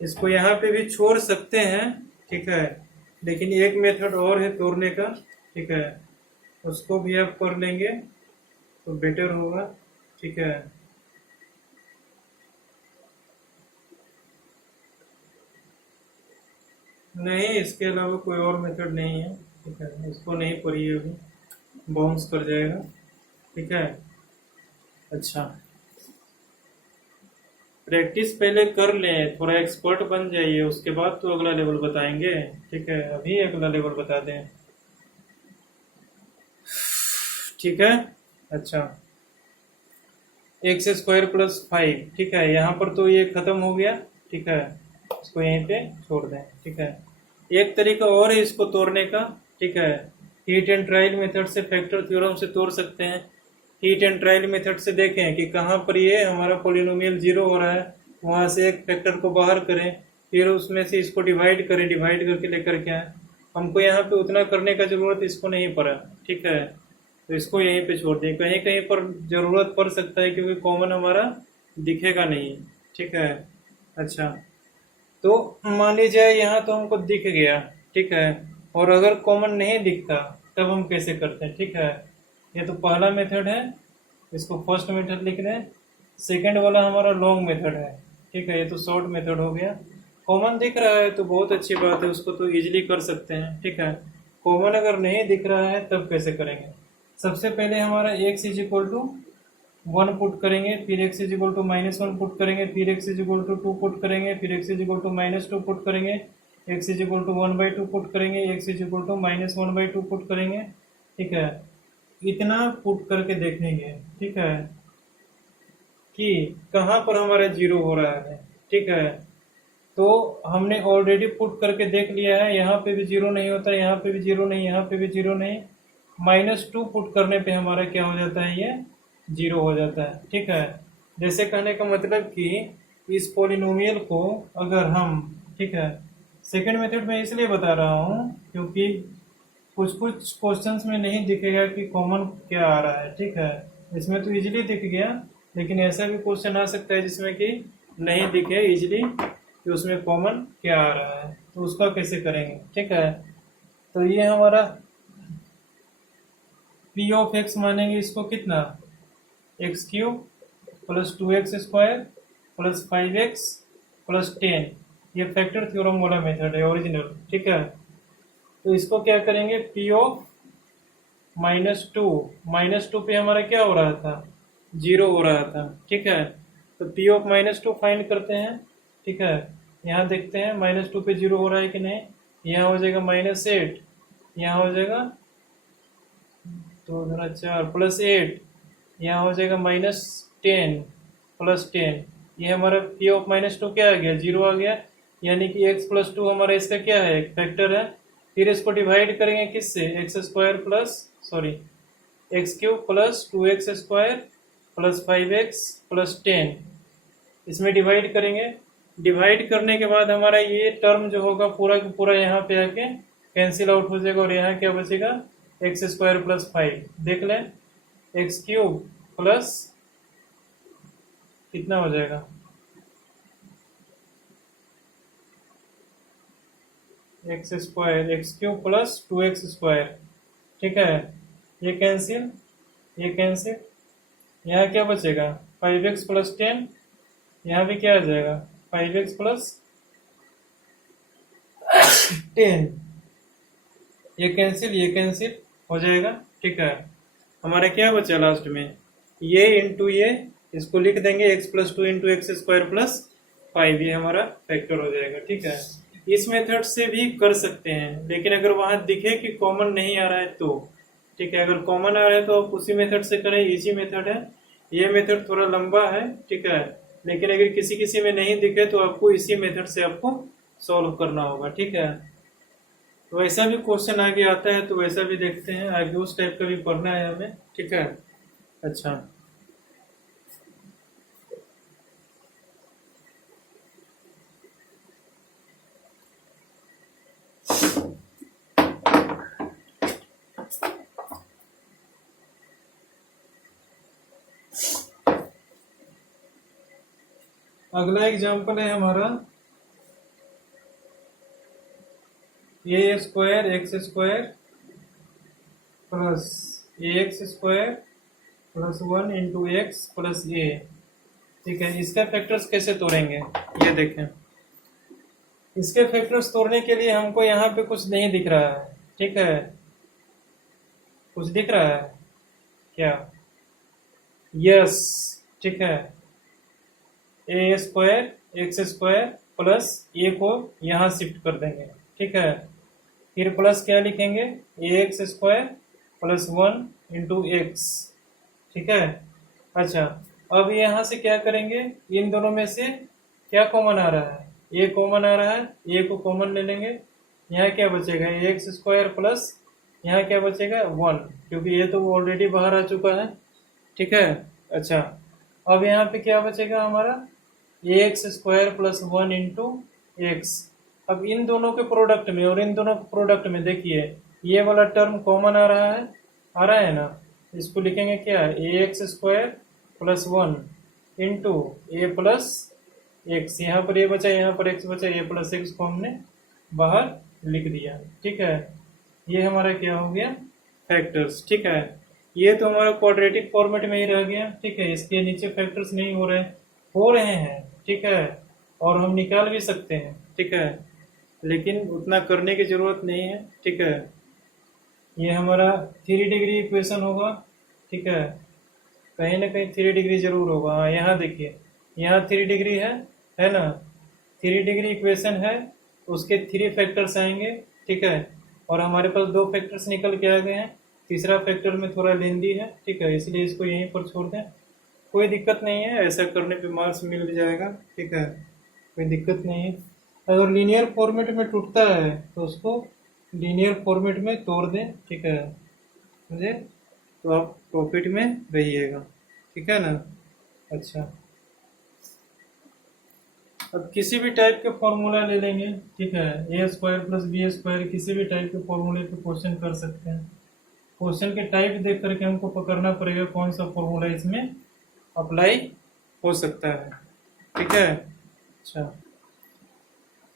इसको यहाँ पे भी छोड़ सकते हैं। ठीक है, लेकिन एक मेथड और है तोड़ने का। ठीक है, उसको भी आप कर लेंगे तो बेटर होगा। ठीक है, नहीं इसके अलावा कोई और मेथड नहीं है। ठीक है, इसको नहीं पढ़िए अभी, बाउंस कर जाएगा। ठीक है, अच्छा प्रैक्टिस पहले कर लें, थोड़ा एक्सपर्ट बन जाइए, उसके बाद तो अगला लेवल बताएंगे। ठीक है, अभी अगला लेवल बता दें। ठीक है, अच्छा एक्स स्क्वायर प्लस 5। ठीक है, यहाँ पर तो ये खत्म हो गया। ठीक है, इसको यहीं पे छोड़ दें। ठीक है, एक तरीका और है इसको तोड़ने का। ठीक है, हीट एंड ट्रायल मेथड से फैक्टर थ्योरम से तोड़ सकते हैं। हीट एंड ट्रायल मेथड से देखें कि कहाँ पर ये हमारा पॉलिनोमियल 0 हो रहा है, वहां से एक फैक्टर को बाहर करें, फिर उसमें से इसको डिवाइड करें, डिवाइड करके लेकर के आए। हमको यहाँ पे उतना करने का जरूरत इसको नहीं पड़ा। ठीक है, तो इसको यहीं पे छोड़ दें, कहीं कहीं पर जरूरत पड़ सकता है क्योंकि कॉमन हमारा दिखेगा नहीं। ठीक है, अच्छा तो मान लीजिए यहाँ तो हमको दिख गया। ठीक है, और अगर कॉमन नहीं दिखता तब हम कैसे करते हैं। ठीक है, ये तो पहला मेथड है, इसको फर्स्ट मेथड लिख रहे हैं, सेकेंड वाला हमारा लॉन्ग मेथड है। ठीक है, ये तो शॉर्ट मेथड हो गया। कॉमन दिख रहा है तो बहुत अच्छी बात है, उसको तो इजीली कर सकते हैं। ठीक है, कॉमन अगर नहीं दिख रहा है तब कैसे करेंगे, सबसे पहले हमारा x is equal to 1 put करेंगे, फिर x is equal to -1 put करेंगे, फिर x is equal to 2 put करेंगे, फिर x is equal to -2 put करेंगे, x is equal to 1/2 put करेंगे, x is equal to -1/2 put करेंगे। ठीक है, इतना पुट करके देखेंगे। ठीक है, कि कहाँ पर हमारा 0 हो रहा है। ठीक है, तो हमने ऑलरेडी पुट करके देख लिया है, यहाँ पे भी 0 नहीं होता, यहाँ पे भी 0 नहीं, यहाँ पे भी 0 नहीं, -2 पुट करने पे हमारा क्या हो जाता है, ये जीरो हो जाता है। ठीक है, जैसे कहने का मतलब कि इस पोलिनोमियल को अगर हम, ठीक है, सेकंड मेथड में इसलिए बता रहा हूँ क्योंकि कुछ कुछ क्वेश्चंस में नहीं दिखेगा कि कॉमन क्या आ रहा है। ठीक है, इसमें तो इजीली दिख गया, लेकिन ऐसा भी क्वेश्चन आ सकता है जिसमें कि नहीं दिखे इजीली कि उसमें कॉमन क्या आ रहा है, तो उसका कैसे करेंगे। ठीक है, तो ये हमारा पी ऑफ एक्स मानेंगे इसको कितना, x cube plus 2x² plus 5x plus 10। ये फैक्टर थ्योरम वाला मेथड है ओरिजिनल। ठीक है, तो इसको क्या करेंगे, पी ऑफ -2 पे हमारा क्या हो रहा था, जीरो हो रहा था। ठीक है, तो पी ऑफ -2 फाइंड करते हैं। ठीक है, यहाँ देखते हैं -2 पे जीरो हो रहा है कि नहीं। यहाँ हो जाएगा -8, यहाँ हो जाएगा 2 गुना 4 प्लस 8, यहाँ हो जाएगा -10 प्लस 10। ये हमारा पी ऑफ -2 क्या आ गया, जीरो आ गया, यानी कि x प्लस 2 हमारा इसका क्या है, एक फैक्टर है। फिर इसको डिवाइड करेंगे किससे, x cube plus 2x² plus 5x plus 10, इसमें डिवाइड करेंगे। डिवाइड करने के बाद हमारा ये टर्म जो होगा पूरा का पूरा यहाँ पे आके कैंसिल आउट हो जाएगा, और यहाँ क्या बचेगा, x² प्लस 5। देख लें, एक्स क्यूब प्लस कितना हो जाएगा, एक्स क्यूब प्लस 2x²। ठीक है, ये कैंसिल, ये कैंसिल, यहाँ क्या बचेगा, 5x प्लस 10, यहाँ भी क्या आ जाएगा, 5x प्लस 10, ये कैंसिल हो जाएगा। ठीक है, हमारा क्या बचा लास्ट में, ये इंटू ये, इसको लिख देंगे x plus 2 into x² plus 5, ये हमारा फैक्टर हो जाएगा। ठीक है, इस मेथड से भी कर सकते हैं, लेकिन अगर वहां दिखे कि कॉमन नहीं आ रहा है तो, ठीक है, अगर कॉमन आ रहा है तो आप उसी मेथड से करें, इजी मेथड है। ये मेथड थोड़ा लंबा है। ठीक है, लेकिन अगर किसी किसी में नहीं दिखे तो आपको इसी मेथड से आपको सॉल्व करना होगा। ठीक है, तो वैसा भी क्वेश्चन आगे आता है, तो वैसा भी देखते हैं, आगे उस टाइप का भी पढ़ना है हमें। ठीक है, अच्छा, अगला एग्जाम्पल है हमारा a² x² plus ax² plus 1 into x plus a. ठीक है, इसका फैक्टर्स कैसे तोड़ेंगे, ये देखें। इसके फैक्टर्स तोड़ने के लिए हमको यहाँ पे कुछ नहीं दिख रहा है। ठीक है, कुछ दिख रहा है क्या, यस। ठीक है, a² x² प्लस ए को यहाँ शिफ्ट कर देंगे। ठीक है, फिर प्लस क्या लिखेंगे, ax² प्लस 1 इंटू एक्स। ठीक है, अच्छा, अब यहाँ से क्या करेंगे, इन दोनों में से क्या कॉमन आ रहा है, ए कॉमन आ रहा है, ए को कॉमन ले लेंगे। यहाँ क्या बचेगा, ax² प्लस यहाँ क्या बचेगा 1, क्योंकि ये तो ऑलरेडी बाहर आ चुका है। ठीक है, अच्छा, अब यहाँ पे क्या बचेगा हमारा, ax² प्लस 1 इंटू एक्स। अब इन दोनों के प्रोडक्ट में और इन दोनों के प्रोडक्ट में देखिए, ये वाला टर्म कॉमन आ रहा है ना, इसको लिखेंगे क्या, ax² plus 1 into a plus x. यहाँ पर ये बचा, यहाँ पर एक्स बचा, ए प्लस एक्स को हमने बाहर लिख दिया। ठीक है, ये हमारा क्या हो गया, फैक्टर्स। ठीक है, ये तो हमारा क्वाड्रेटिक फॉर्मेट में ही रह गया। ठीक है, इसके नीचे फैक्टर्स नहीं हो रहे हैं। ठीक है, और हम निकाल भी सकते हैं। ठीक है, लेकिन उतना करने की जरूरत नहीं है। ठीक है, ये हमारा 3 डिग्री इक्वेशन होगा। ठीक है, कहीं ना कहीं 3 डिग्री जरूर होगा। हाँ, यहाँ देखिए, यहाँ 3 डिग्री है ना, 3 डिग्री इक्वेशन है, उसके 3 फैक्टर्स आएंगे। ठीक है, और हमारे पास 2 फैक्टर्स निकल के आ गए हैं, तीसरा फैक्टर में थोड़ा लेंदी है। ठीक है, इसलिए इसको यहीं पर छोड़ दें, कोई दिक्कत नहीं है, ऐसा करने पे मार्क्स मिल जाएगा। ठीक है, कोई दिक्कत नहीं है। अगर लीनियर फॉर्मेट में टूटता है तो उसको लीनियर फॉर्मेट में तोड़ दें। ठीक है, मुझे तो आप प्रॉफिट में रहिएगा। ठीक है ना। अच्छा, अब किसी भी टाइप के फॉर्मूला ले लेंगे, ठीक है, ए स्क्वायर प्लस बी स्क्वायर, किसी भी टाइप के फॉर्मूले पे क्वेश्चन कर सकते हैं। क्वेश्चन के टाइप देख करके हमको पकड़ना पड़ेगा कौन सा फॉर्मूला इसमें अप्लाई हो सकता है, ठीक है। अच्छा,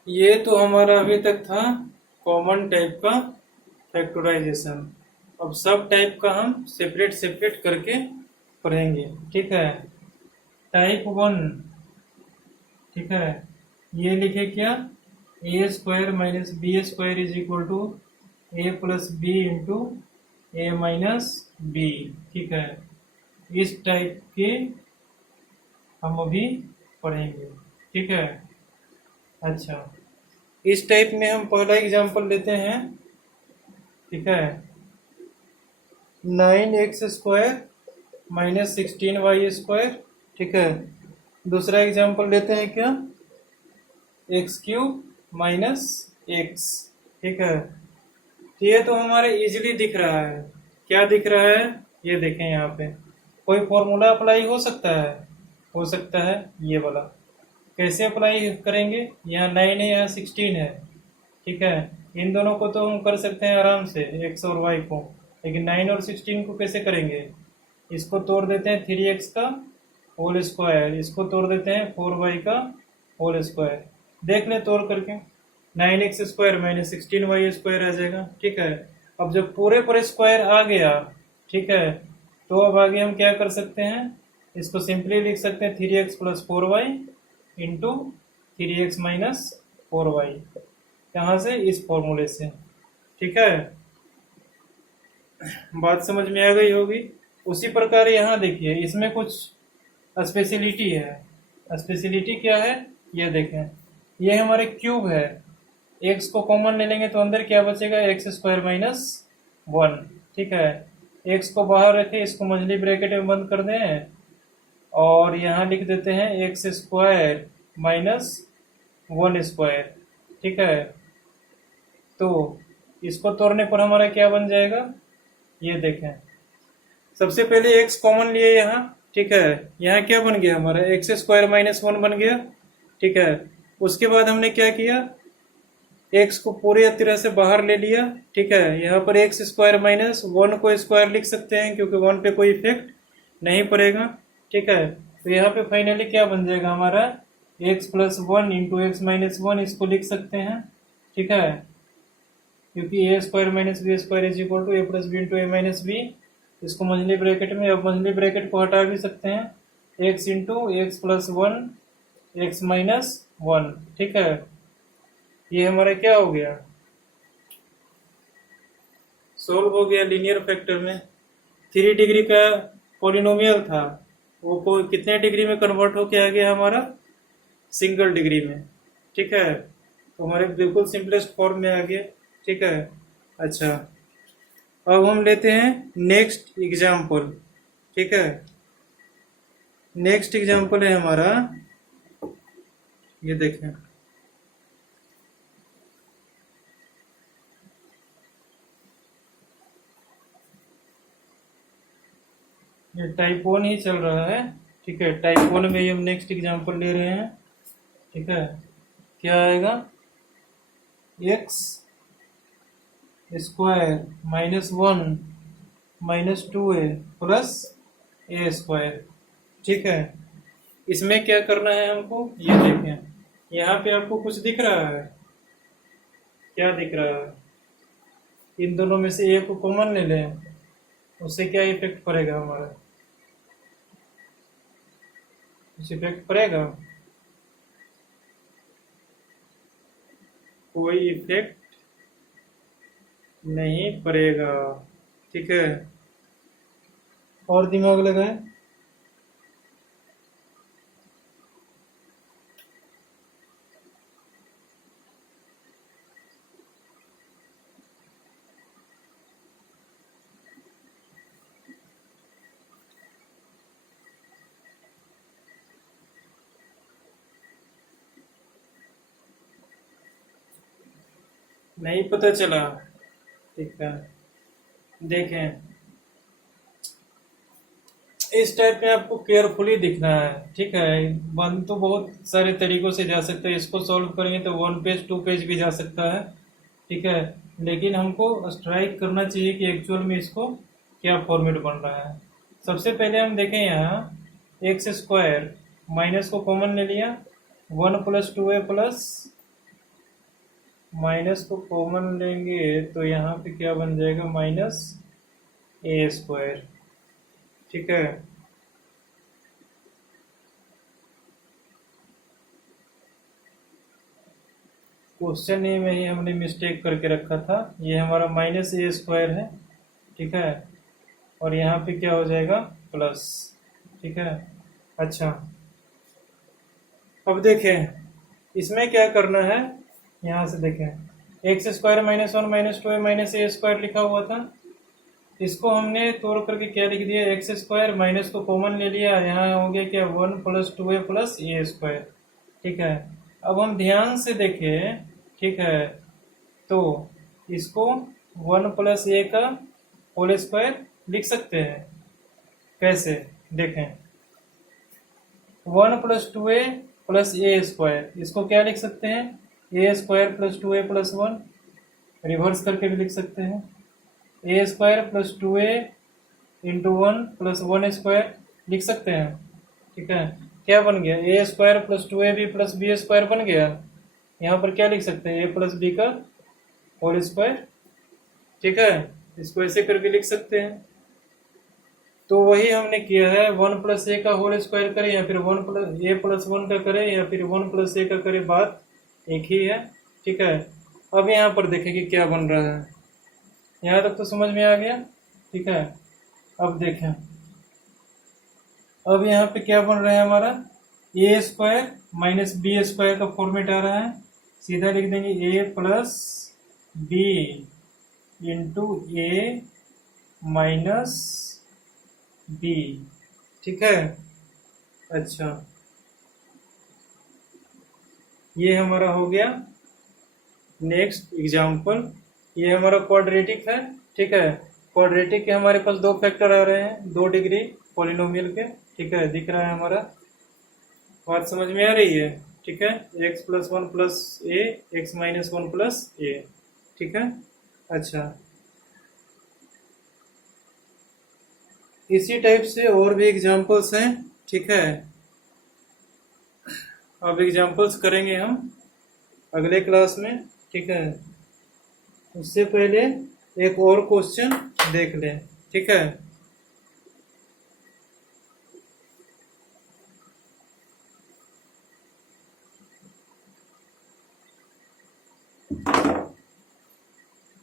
ये तो हमारा अभी तक था कॉमन टाइप का फैक्टराइजेशन। अब सब टाइप का हम सेपरेट सेपरेट करके पढ़ेंगे, ठीक है। टाइप वन, ठीक है, ये लिखे क्या, a square minus b square is equal to a plus b into a minus b, ठीक है। इस टाइप के हम अभी पढ़ेंगे, ठीक है। अच्छा, इस टाइप में हम पहला एग्जांपल लेते हैं, ठीक है, 9x² माइनस 16y², ठीक है। दूसरा एग्जांपल लेते हैं क्या, x³ माइनस x, ठीक है। तो ये तो हमारे इजीली दिख रहा है, क्या दिख रहा है, ये देखें यहाँ पे कोई फॉर्मूला अप्लाई हो सकता है, हो सकता है ये वाला। कैसे अप्लाई करेंगे, यहाँ 9 है, यहाँ 16 है, ठीक है। इन दोनों को तो हम कर सकते हैं आराम से, x और y को, लेकिन 9 और 16 को कैसे करेंगे, इसको तोड़ देते हैं 3x का होल स्क्वायर, इसको तोड़ देते हैं 4y का होल स्क्वायर। देख लें तोड़ करके, 9x² माइनस 16y² आ जाएगा, ठीक है। अब जब पूरे पर स्क्वायर आ गया, ठीक है, तो अब आगे हम क्या कर सकते हैं, इसको सिंपली लिख सकते हैं 3x plus 4y into 3x minus 4y, यहाँ से इस फॉर्मूले से, ठीक है। बात समझ में आ गई होगी। उसी प्रकार यहाँ देखिए, इसमें कुछ स्पेशलिटी है। स्पेशलिटी क्या है, ये देखें, ये हमारे क्यूब है, एक्स को कॉमन ले लेंगे तो अंदर क्या बचेगा, x² माइनस 1, ठीक है। एक्स को बाहर रखे, इसको मछली ब्रैकेट में बंद कर दें और यहाँ लिख देते हैं x² माइनस 1², ठीक है। तो इसको तोड़ने पर हमारा क्या बन जाएगा, ये देखें, सबसे पहले x कॉमन लिए यहाँ, ठीक है। यहाँ क्या बन गया हमारा, x² माइनस 1 बन गया, ठीक है। उसके बाद हमने क्या किया, x को पूरी तरह से बाहर ले लिया, ठीक है। यहाँ पर x² माइनस 1 को स्क्वायर लिख सकते हैं क्योंकि 1 पे कोई इफेक्ट नहीं पड़ेगा, ठीक है। तो यहाँ पे फाइनली क्या बन जाएगा हमारा, x plus 1 into x minus 1, इसको लिख सकते हैं, ठीक है, क्योंकि a² minus b² is equal to a plus b into a minus b. इसको मछली ब्रैकेट में, अब मछली ब्रैकेट को हटा भी सकते हैं, x into x plus 1 x minus 1, ठीक है। ये हमारा क्या हो गया, सोल्व हो गया लीनियर फैक्टर में। 3 डिग्री का पॉलिनोमियल था, वो कितने डिग्री में कन्वर्ट होके आ गया हमारा, सिंगल डिग्री में, ठीक है। तो हमारे बिल्कुल सिंपलेस्ट फॉर्म में आ गया, ठीक है। अच्छा, अब हम लेते हैं नेक्स्ट एग्जाम्पल, ठीक है। नेक्स्ट एग्जाम्पल है हमारा, ये देखें, ये टाइप 1 ही चल रहा है, ठीक है। टाइप 1 में हम नेक्स्ट एग्जाम्पल ले रहे हैं, ठीक है। क्या आएगा, x² minus 1 minus 2a plus a², ठीक है। इसमें क्या करना है हमको, ये देखें, यहाँ पे आपको कुछ दिख रहा है, क्या दिख रहा है, इन दोनों में से एक को कॉमन ले लें, उससे क्या इफेक्ट पड़ेगा हमारा, कुछ इफेक्ट पड़ेगा, कोई इफेक्ट नहीं पड़ेगा, ठीक है। और दिमाग लगाएं, नहीं पता चला, ठीक है। देखें, इस टाइप में आपको केयरफुली दिखना है, ठीक है। बन तो बहुत सारे तरीकों से जा सकता है, इसको सॉल्व करेंगे तो 1 पेज 2 पेज भी जा सकता है, ठीक है। लेकिन हमको स्ट्राइक करना चाहिए कि एक्चुअल में इसको क्या फॉर्मेट बन रहा है। सबसे पहले हम देखें यहाँ एक्स स्क्वायर, माइनस को कॉमन ले लिया, 1 + 2a प्लस, माइनस को कॉमन लेंगे तो यहाँ पे क्या बन जाएगा, -a², ठीक है। क्वेश्चन ए में ही हमने मिस्टेक करके रखा था, ये हमारा -a² है, ठीक है। और यहाँ पे क्या हो जाएगा, प्लस, ठीक है। अच्छा, अब देखें इसमें क्या करना है, यहाँ से देखें एक्स स्क्वायर -1 -2a -a² लिखा हुआ था, इसको हमने तोड़ करके क्या लिख दिया, एक्स स्क्वायर, माइनस को कॉमन ले लिया, यहाँ हो गया क्या 1 + 2a + a², ठीक है। अब हम ध्यान से देखें, ठीक है, तो इसको 1 + a का होल स्क्वायर लिख सकते हैं, कैसे देखें, 1 + 2a + a², इसको क्या लिख सकते हैं, a² + 2a + 1, रिवर्स करके भी लिख सकते हैं, a² + 2a × 1 + 1² लिख सकते हैं, ठीक है। क्या बन गया, a² + 2ab + b² बन गया। यहाँ पर क्या लिख सकते हैं, a + b का होल स्क्वायर, ठीक है, इसको ऐसे करके लिख सकते हैं। तो वही हमने किया है, 1 + a का होल स्क्वायर करें या फिर a + 1 का करें या फिर 1 + a का करें, बात एक ही है, ठीक है। अब यहाँ पर देखें कि क्या बन रहा है, यहाँ तक तो समझ में आ गया, ठीक है। अब देखें, अब यहाँ पे क्या बन रहा है हमारा, a² - b² का फॉर्मेट आ रहा है, सीधा लिख देंगे a + b × a - b, ठीक है। अच्छा, ये हमारा हो गया। नेक्स्ट एग्जाम्पल, ये हमारा क्वाड्रेटिक है, ठीक है। क्वाड्रेटिक के हमारे पास 2 फैक्टर आ रहे हैं, 2 डिग्री पॉलिनोमियल के, ठीक है, दिख रहा है हमारा, बात समझ में आ रही है, ठीक है। x + 1 + a, x - 1 + a, ठीक है। अच्छा, इसी टाइप से और भी एग्जाम्पल्स हैं, ठीक है। अब एग्जाम्पल्स करेंगे हम अगले क्लास में, ठीक है। उससे पहले एक और क्वेश्चन देख लें, ठीक है।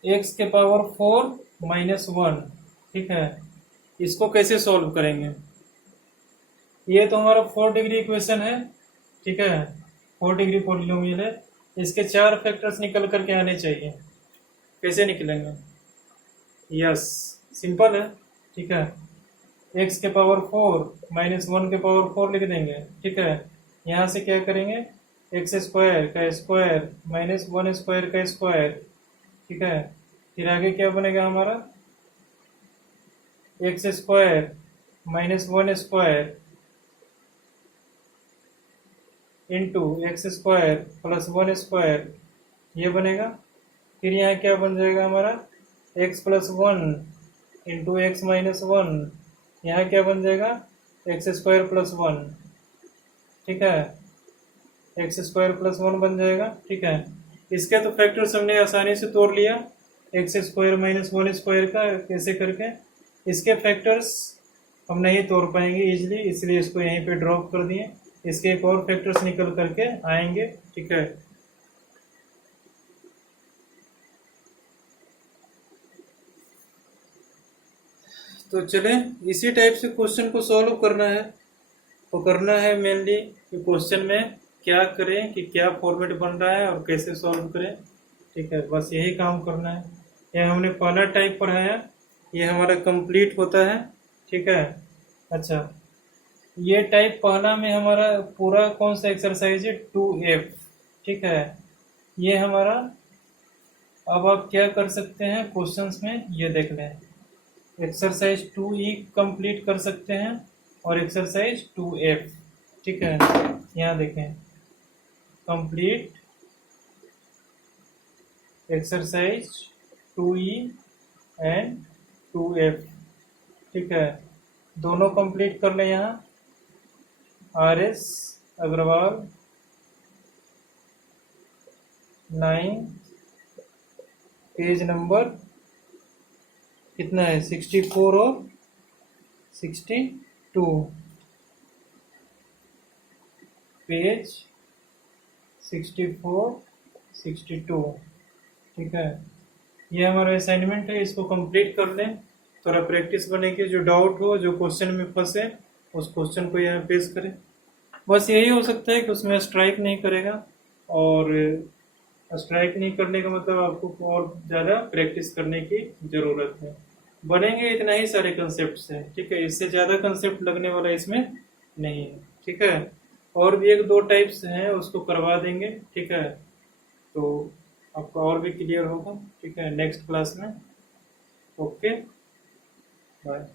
x⁴ - 1, ठीक है, इसको कैसे सॉल्व करेंगे। ये तो हमारा 4 डिग्री इक्वेशन है, ठीक है, 4 डिग्री पॉलिनोमियल है, इसके 4 फैक्टर्स निकल करके आने चाहिए, कैसे निकलेंगे, यस, सिंपल है, ठीक है। x⁴ - 1⁴ लिख देंगे, ठीक है। यहाँ से क्या करेंगे, x² का स्क्वायर -1² का स्क्वायर, ठीक है। फिर आगे क्या बनेगा हमारा, x² - 1² × x² + 1², ये बनेगा। फिर यहाँ क्या बन जाएगा हमारा, x + 1 × x - 1, यहाँ क्या बन जाएगा, x² + 1, ठीक है, x² + 1 बन जाएगा, ठीक है। इसके तो फैक्टर्स हमने आसानी से तोड़ लिया, x² - 1² का कैसे करके, इसके फैक्टर्स हम नहीं तोड़ पाएंगे इजीली, इसलिए इसको यहीं पे ड्रॉप कर दिए, इसके एक और फैक्टर्स निकल करके आएंगे, ठीक है। तो चले, इसी टाइप से क्वेश्चन को सॉल्व करना है, तो करना है मेनली कि क्वेश्चन में क्या करें, कि क्या फॉर्मेट बन रहा है और कैसे सॉल्व करें, ठीक है, बस यही काम करना है। यह हमने पहला टाइप पढ़ाया, ये हमारा कंप्लीट होता है, ठीक है। अच्छा, ये टाइप पहला में हमारा पूरा कौन सा एक्सरसाइज है, 2F, ठीक है, ये हमारा। अब आप क्या कर सकते हैं क्वेश्चंस में, ये देख लें, एक्सरसाइज 2E कंप्लीट कर सकते हैं, और एक्सरसाइज 2F। ठीक है, यहाँ देखें, complete exercise 2E and 2F। ठीक है, दोनों कंप्लीट कर लें। यहाँ RS अग्रवाल 9, पेज नंबर कितना है, 64 और 62, पेज 64 62। ठीक है, ये हमारा असाइनमेंट है, इसको कंप्लीट कर लें, थोड़ा प्रैक्टिस बनेगी। जो डाउट हो, जो क्वेश्चन में फंसे, उस क्वेश्चन को यहाँ पेश करें। बस यही हो सकता है कि उसमें स्ट्राइक नहीं करेगा, और स्ट्राइक नहीं करने का मतलब आपको और ज़्यादा प्रैक्टिस करने की ज़रूरत है। बनेंगे इतना ही सारे कंसेप्ट हैं। ठीक है, इससे ज़्यादा कंसेप्ट लगने वाला इसमें नहीं है। ठीक है, और भी 1-2 टाइप्स हैं, उसको करवा देंगे। ठीक है, तो आपका और भी क्लियर होगा। ठीक है, नेक्स्ट क्लास में। Okay, bye.